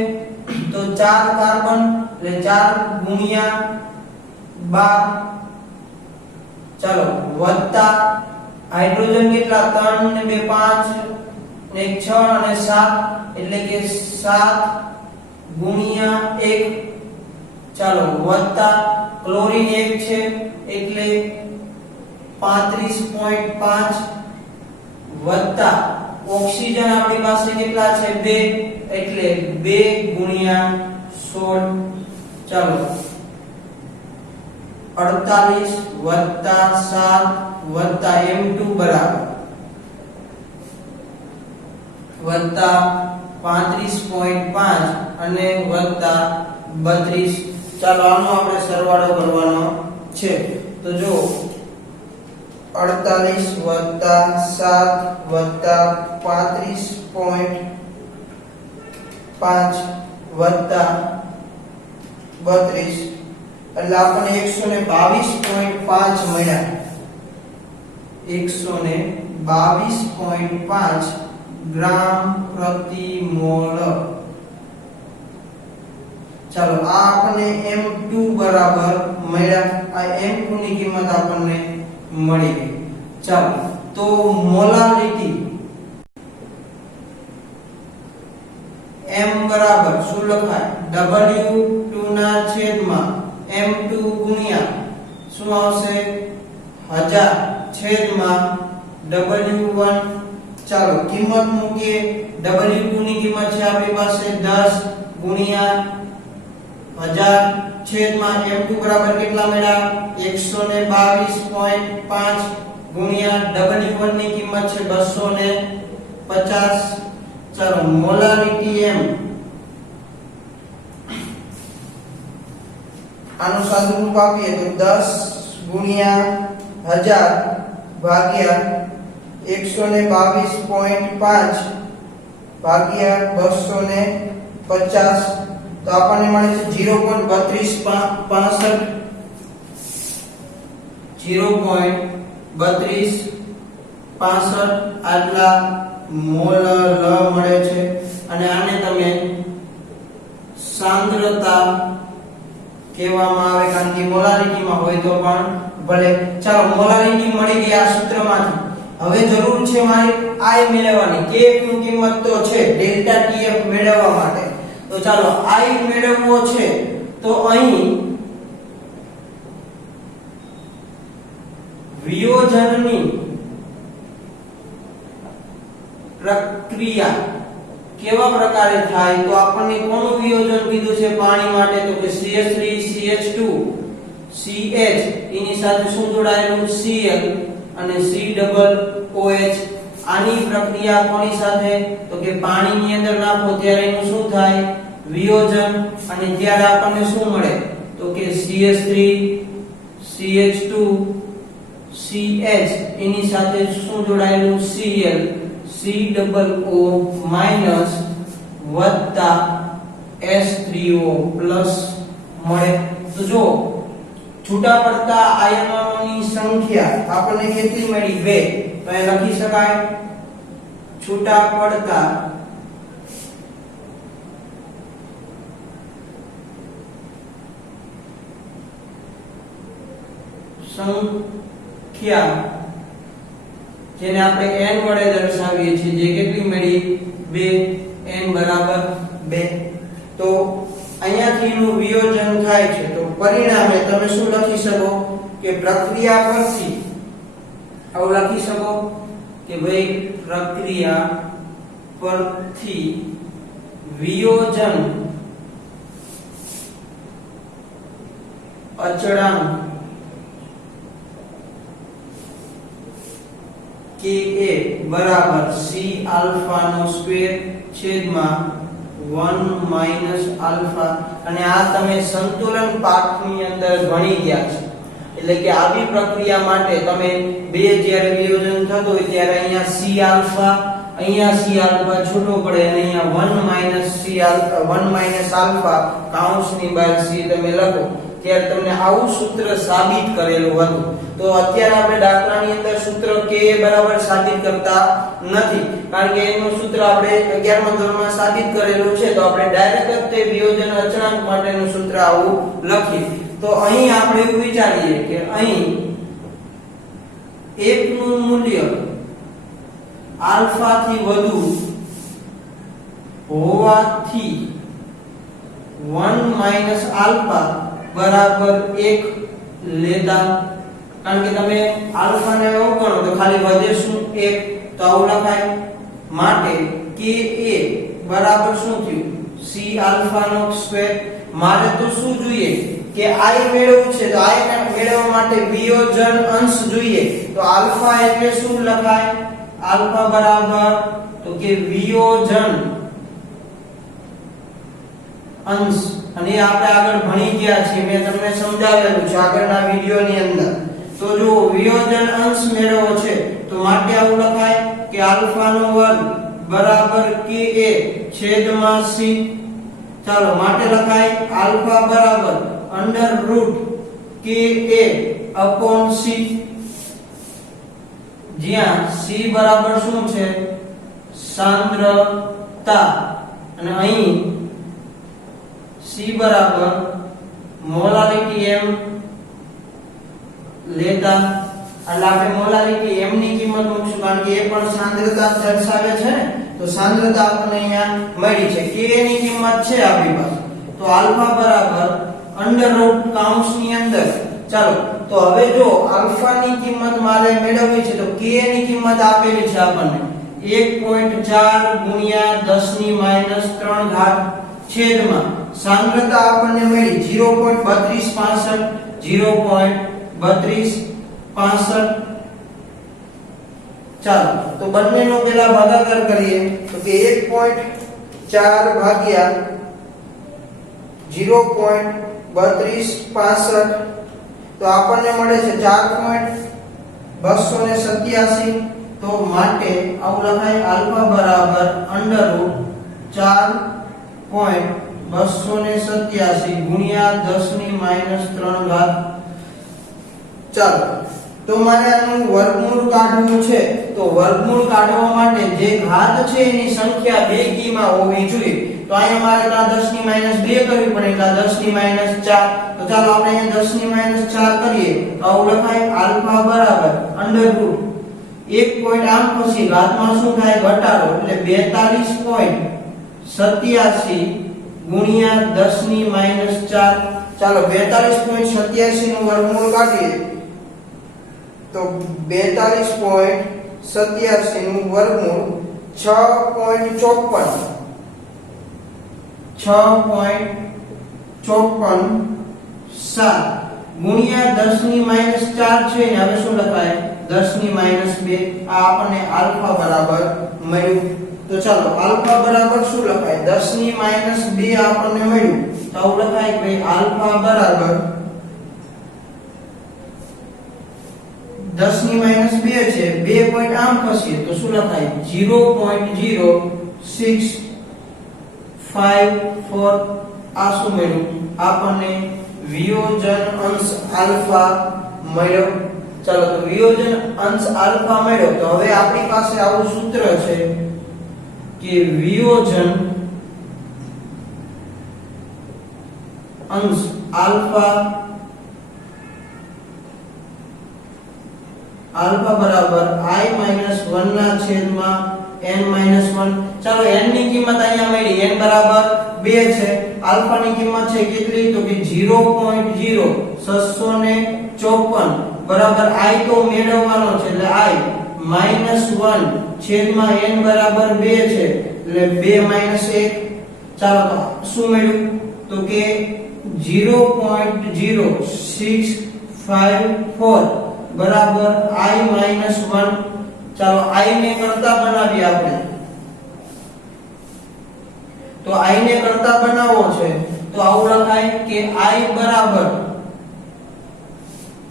તો 4 કાર્બન એટલે 4 ગુણ્યા 12, ચાલો, વત્તા હાઇડ્રોજન કેટલા? 3 ને 2 5 ને 6 અને 7 એટલે કે 7 ગુણ્યા 1, ચાલો, વત્તા ક્લોરીન 1 છે એટલે 35.5 વત્તા ઓક્સિજન આપણી પાસે કેટલા છે? 2 એટલે 2 ગુણ્યા 16, ચાલો, 48 વત્તા 7 વત્તા M2 બરાબર વત્તા 35.5 અને વત્તા 32. ચાલો આનો આપણે સરવાળો કરવાનો છે. તો જો 48 વત્તા 7 વત્તા 35.5 વત્તા 32 એટલે આપણને 122.5 મળ્યા. 122.5 ગ્રામ પ્રતિ મોલ. ચાલો આ આપણને M2 બરાબર મળ્યા. આ M2 ની કિંમત આપણને મળી ગઈ. ચાલો તો મોલારિટી M બરાબર શું લખાય? W2 ના છેદમાં M2 ગુણ્યા શું આવશે? 1000 છેદમાં W1. ચાલો કિંમત મૂકીએ. W2 ની કિંમત છે આપણી પાસે 10 ગુણ્યા 1000 છેદમાં M2 બરાબર કેટલા મળ્યા? 122.5 ગુણ્યા W1 ની કિંમત છે 250. ચાલો મોલારિટી M આનું સાદુરૂપ આપીએ તો 10 ગુણ્યા 1000 ભાગ્યા 122.5 ભાગ્યા 250. તો આપણને મળે છે 0.3265 આટલા મોલ મળે છે. અને આને તમે સાંદ્રતા કહેવામાં આવે કારણ કે મોલારિટીમાં હોય તો પણ ભલે. ચાલો મોલારિટી મળી ગઈ આ સૂત્રમાંથી. હવે જરૂર છે મારી I મેળવવાની. KF ની કિંમત તો છે ડેલ્ટા TF મેળવવા માટે. તો ચાલો I મેળવવો છે તો અહીં વિયોજનની પ્રક્રિયા કેવા પ્રકારે થાય તો આપણને કોનું વિયોજન કીધું છે પાણી માટે તો કે CH3 CH2 CH એની સાથે શું જોડાયેલું Cl અને COOH આની પ્રક્રિયા કોની સાથે તો કે પાણીની અંદર નાખો ત્યારે એનું શું થાય વિયોજન અને ત્યારે આપણને શું મળે તો કે CH3 CH2 CH એની સાથે શું જોડાયેલું Cl COO માઈનસ વત્તા H3O પ્લસ મળે તો જો છૂટા પડતા આયનોની સંખ્યા આપણને કેટલી મળી 2 તો એ લખી શકાય છૂટા પડતા સંખ્યા જેને આપણે n વડે દર્શાવીએ છીએ જે કેટલી મળી 2 n બરાબર 2 તો અહીંયાથી નું વિયોજન થાય છે તો પરિણામે તમે શું લખી શકો કે પ્રક્રિયા પરથી આવું લખી શકો કે ભાઈ પ્રક્રિયા પરથી વિયોજન અચળાંક Ka બરાબર C આલ્ફા નો સ્ક્વેર છેદમાં 1 માઈનસ આલ્ફા અને આ તમે સંતુલન પાઠની અંદર ભણી ગયા છો એટલે કે આવી પ્રક્રિયા માટે તમે બે જ્યારે વિયોજન થતું હોય ત્યારે અહીંયા C આલ્ફા છૂટો પડે અને અહીંયા 1 માઈનસ આલ્ફા કૌંસની બહાર C તમે લખો ત્યારે તમને આવું સૂત્ર સાબિત કરેલું હતું તો અત્યારે આપણે દાખલાની અંદર સૂત્ર Ka બરાબર સાબિત કરતા નથી કારણ કે એનું સૂત્ર આપણે 11મા ધોરણમાં સાબિત કરેલું છે તો આપણે ડાયરેક્ટ જ તે વિયોજન અચળાંક માટેનું સૂત્ર આવું લખીએ તો અહીં આપણે એવું વિચારીએ કે અહીં 1 નું મૂલ્ય આલ્ફા થી વધુ હોવાથી 1 માઈનસ આલ્ફા બરાબર 1 લેતા કારણ કે તમે આલ્ફા ને અવગણો તો ખાલી વધે શું 1 તો આવું લખાય માટે Ka બરાબર શું થયું C આલ્ફા નો સ્ક્વેર મારે તો શું જોઈએ કે I મેળવવું છે તો I ને મેળવવા માટે વિયોજન અંશ જોઈએ તો આલ્ફા એટલે શું લખાય આલ્ફા બરાબર તો કે વિયોજન અંશ અને આપણે આગળ ભણી ગયા છીએ મેં તમને સમજાવેલું છે આગળના વિડિયોની અંદર તો જો વિયોજન અંશ મેળવવો છે તો માટે આવું લખાય કે આલ્ફા નો વર્ગ બરાબર Ka છેદમાં C ચાલો માટે લખાય આલ્ફા બરાબર under route Ka upon C જ્યાં C બરાબર શું છે સાંદ્રતા અને અહીં C બરાબર મોલારિટી m લેતા એટલે આપણે મોલારિટી m ની કિંમત મૂકશું કારણ કે એ પણ સાંદ્રતા દર્શાવે છે ને તો સાંદ્રતા આપણને અહીંયા મળી છે Ka ની કિંમત છે આપણી પાસે તો આલ્ફા બરાબર અંડર રૂટ કૌંસની અંદર ચાલો તો હવે જો આલ્ફા ની કિંમત મારે મેળવવી છે તો Ka ની કિંમત આપેલી છે આપણને 1.4 ગુણ્યા 10 ની માઈનસ 3 ઘાત છેદમાં સાંદ્રતા આપણને મળી 0.3265 0.3265 ચાલો તો બંનેનો પેલા ભાગાકાર કરીએ તો કે 1.4 ભાગ્યા 0.3265 તો આપણને મળે છે 4.287 તો માટે આવું લખાય આલ્ફા બરાબર અંડર રૂટ 4.287 ગુણ્યા 10 ની માઈનસ 3 ઘાત ચાલો તો મારે આનું વર્ગમૂળ કાઢવું છે તો વર્ગમૂળ કાઢવા માટે જે ઘાત છે એની સંખ્યા બેગીમાં હોવી જોઈએ તો અહીંયા મારે કાં 10 ની માઈનસ 2 કરવી પડે કાં 10 ની માઈનસ 4 તો ચાલો આપણે અહીંયા 10 ની માઈનસ 4 કરીએ તો આવું લખાય આલ્ફા બરાબર અંડર રૂટ 1 આમ પછી ઘાતમાં શું થાય ઘટાડો એટલે 42.87 ગુણ્યા 10 ની માઈનસ 4 ચાલો 42.87 નું વર્ગમૂળ કાઢીએ તો 42.87 નું વર્ગમૂળ 6.54 7 ગુણ્યા 10 ની -4 છે ને હવે શું લખાય 10 ની -2 આ આપણને આલ્ફા બરાબર મળ્યું તો ચાલો આલ્ફા બરાબર શું લખાય 10 ની -2 આપણને મળ્યું તો આવું લખાય કે ભાઈ આલ્ફા બરાબર 10 ની -2 છે 2 પોઈન્ટ આમ ખસીએ તો શું લખાય 0.0654 આ શું મળ્યું આપણને વિયોજન અંશ આલ્ફા મળ્યો ચાલો તો વિયોજન અંશ આલ્ફા મળ્યો તો હવે આપણી પાસે આવું સૂત્ર છે કે વિયોજન અંશ આલ્ફા બરાબર i - 1 ના છેદમાં n - 1 ચાલો n ની કિંમત અહીંયા મળી n બરાબર 2 છે આલ્ફા ની કિંમત છે કેટલી તો કે 0.0654 બરાબર i તો મેળવવાનો છે એટલે i -1 છેદમાં n બરાબર 2 છે એટલે 2 - 1 ચાલો તો શું મળ્યું તો કે 0.0654 બરાબર i - 1 ચાલો i ને કરતા બનાવીએ આપણે તો i ને કરતા બનાવવો છે તો આવું લખાય કે i બરાબર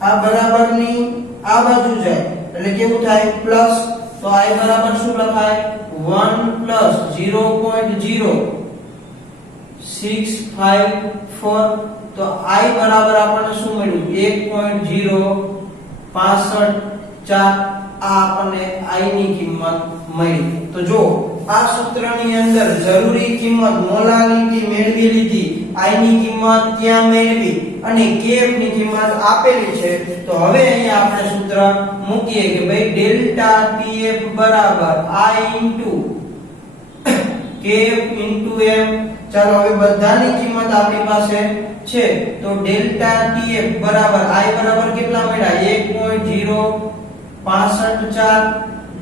આ બરાબરની આ બાજુ જાય એટલે કેવું થાય પ્લસ તો i બરાબર શું લખાય 1 પ્લસ 0.0654 તો i બરાબર આપણને શું મળ્યું 1.065 આ આપણને i ની કિંમત મળી તો જો આ સૂત્રની અંદર જરૂરી કિંમત મોલાલિટી મેળવી લીધી i ની કિંમત ત્યાં મેળવી અને kf ની કિંમત આપેલી છે તો હવે અહીંયા આપણે સૂત્ર મૂકીએ કે ભાઈ ડેલ્ટા tf બરાબર i kf m ચાલો હવે બધાની કિંમત આપણી પાસે છે તો ડેલ્ટા tf બરાબર i બરાબર કેટલા મળ્યા 1.065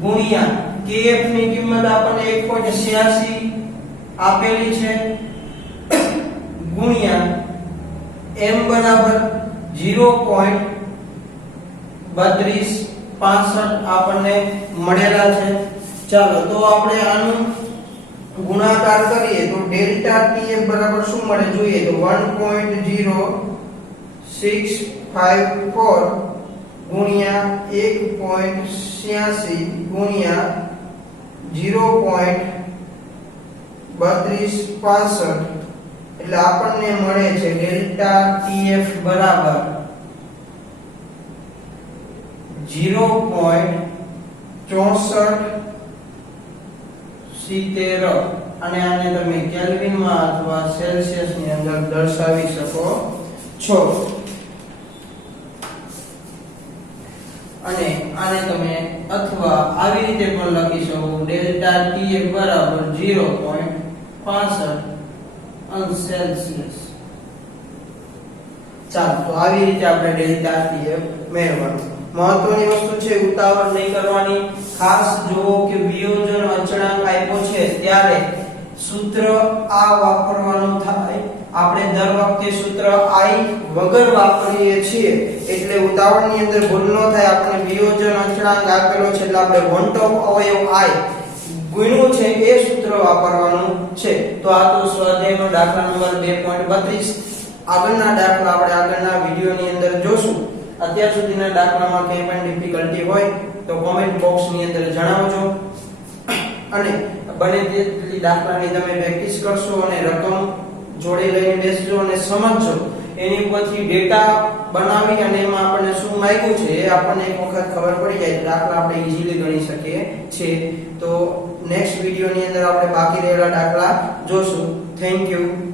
ગુણ્યા kf ની કિંમત આપણને 1.86 આપેલી છે ગુણ્યા m બરાબર 0.3265 આપણને મળેલા છે ચાલો તો આપણે આનું ગુણાકાર કરીએ તો ડેલ્ટા tf બરાબર શું મળે જોઈએ તો 1.0654 ગુણ્યા 1.86 ગુણ્યા 0.3265 એટલે આપણને મળે છે ડેલ્ટા tf બરાબર 0.6470 અને આને તમે કેલ્વિન માં અથવા સેલ્સિયસ ની અંદર દર્શાવી શકો છો અને આને તમે અથવા આવી રીતે પણ લખી શકો ડેલ્ટા tf બરાબર 0.65 અંશ સેલ્સિયસ ચાલો તો આવી રીતે આપણે ડેલ્ટા tf મેળવવાનું મહત્વની વસ્તુ છે ઉતાવળ નહીં કરવાની ખાસ જુઓ કે વિયોજન અચળાંક આપ્યો છે ત્યારે સૂત્ર આ વાપરવાનું થાય આપણે દર વખતે સૂત્ર i વગર વાપરીએ છીએ એટલે ઉતાવળની અંદર ભૂલ ન થાય આપણે વિયોજન અચળાંક આપેલો છે એટલે આપણે વંટોપ અવયવ i ગુણ્યું છે એ સૂત્ર વાપરવાનું છે તો આ તો સ્વાધ્યાયનો દાખલા નંબર 2.32 આગળના દાખલા આપણે આગળના વિડિયોની અંદર જોશું અત્યાર સુધીના દાખલામાં કંઈ પણ ડિફિકલ્ટી હોય તો કોમેન્ટ બોક્સની અંદર જણાવજો અને બને તેટલી દાખલાની તમે પ્રેક્ટિસ કરશો અને રકમ જોડે લઈને બેસજો અને સમજજો એની ઉપરથી ડેટા બનાવી અને એમાં આપણને શું માંગ્યું છે એ આપણને એક વખત ખબર પડી જાય દાખલા આપણે ઈઝીલી ગણી શકીએ છીએ તો નેક્સ્ટ વિડિયોની અંદર આપણે બાકી રહેલા દાખલા જોશું થેન્ક યુ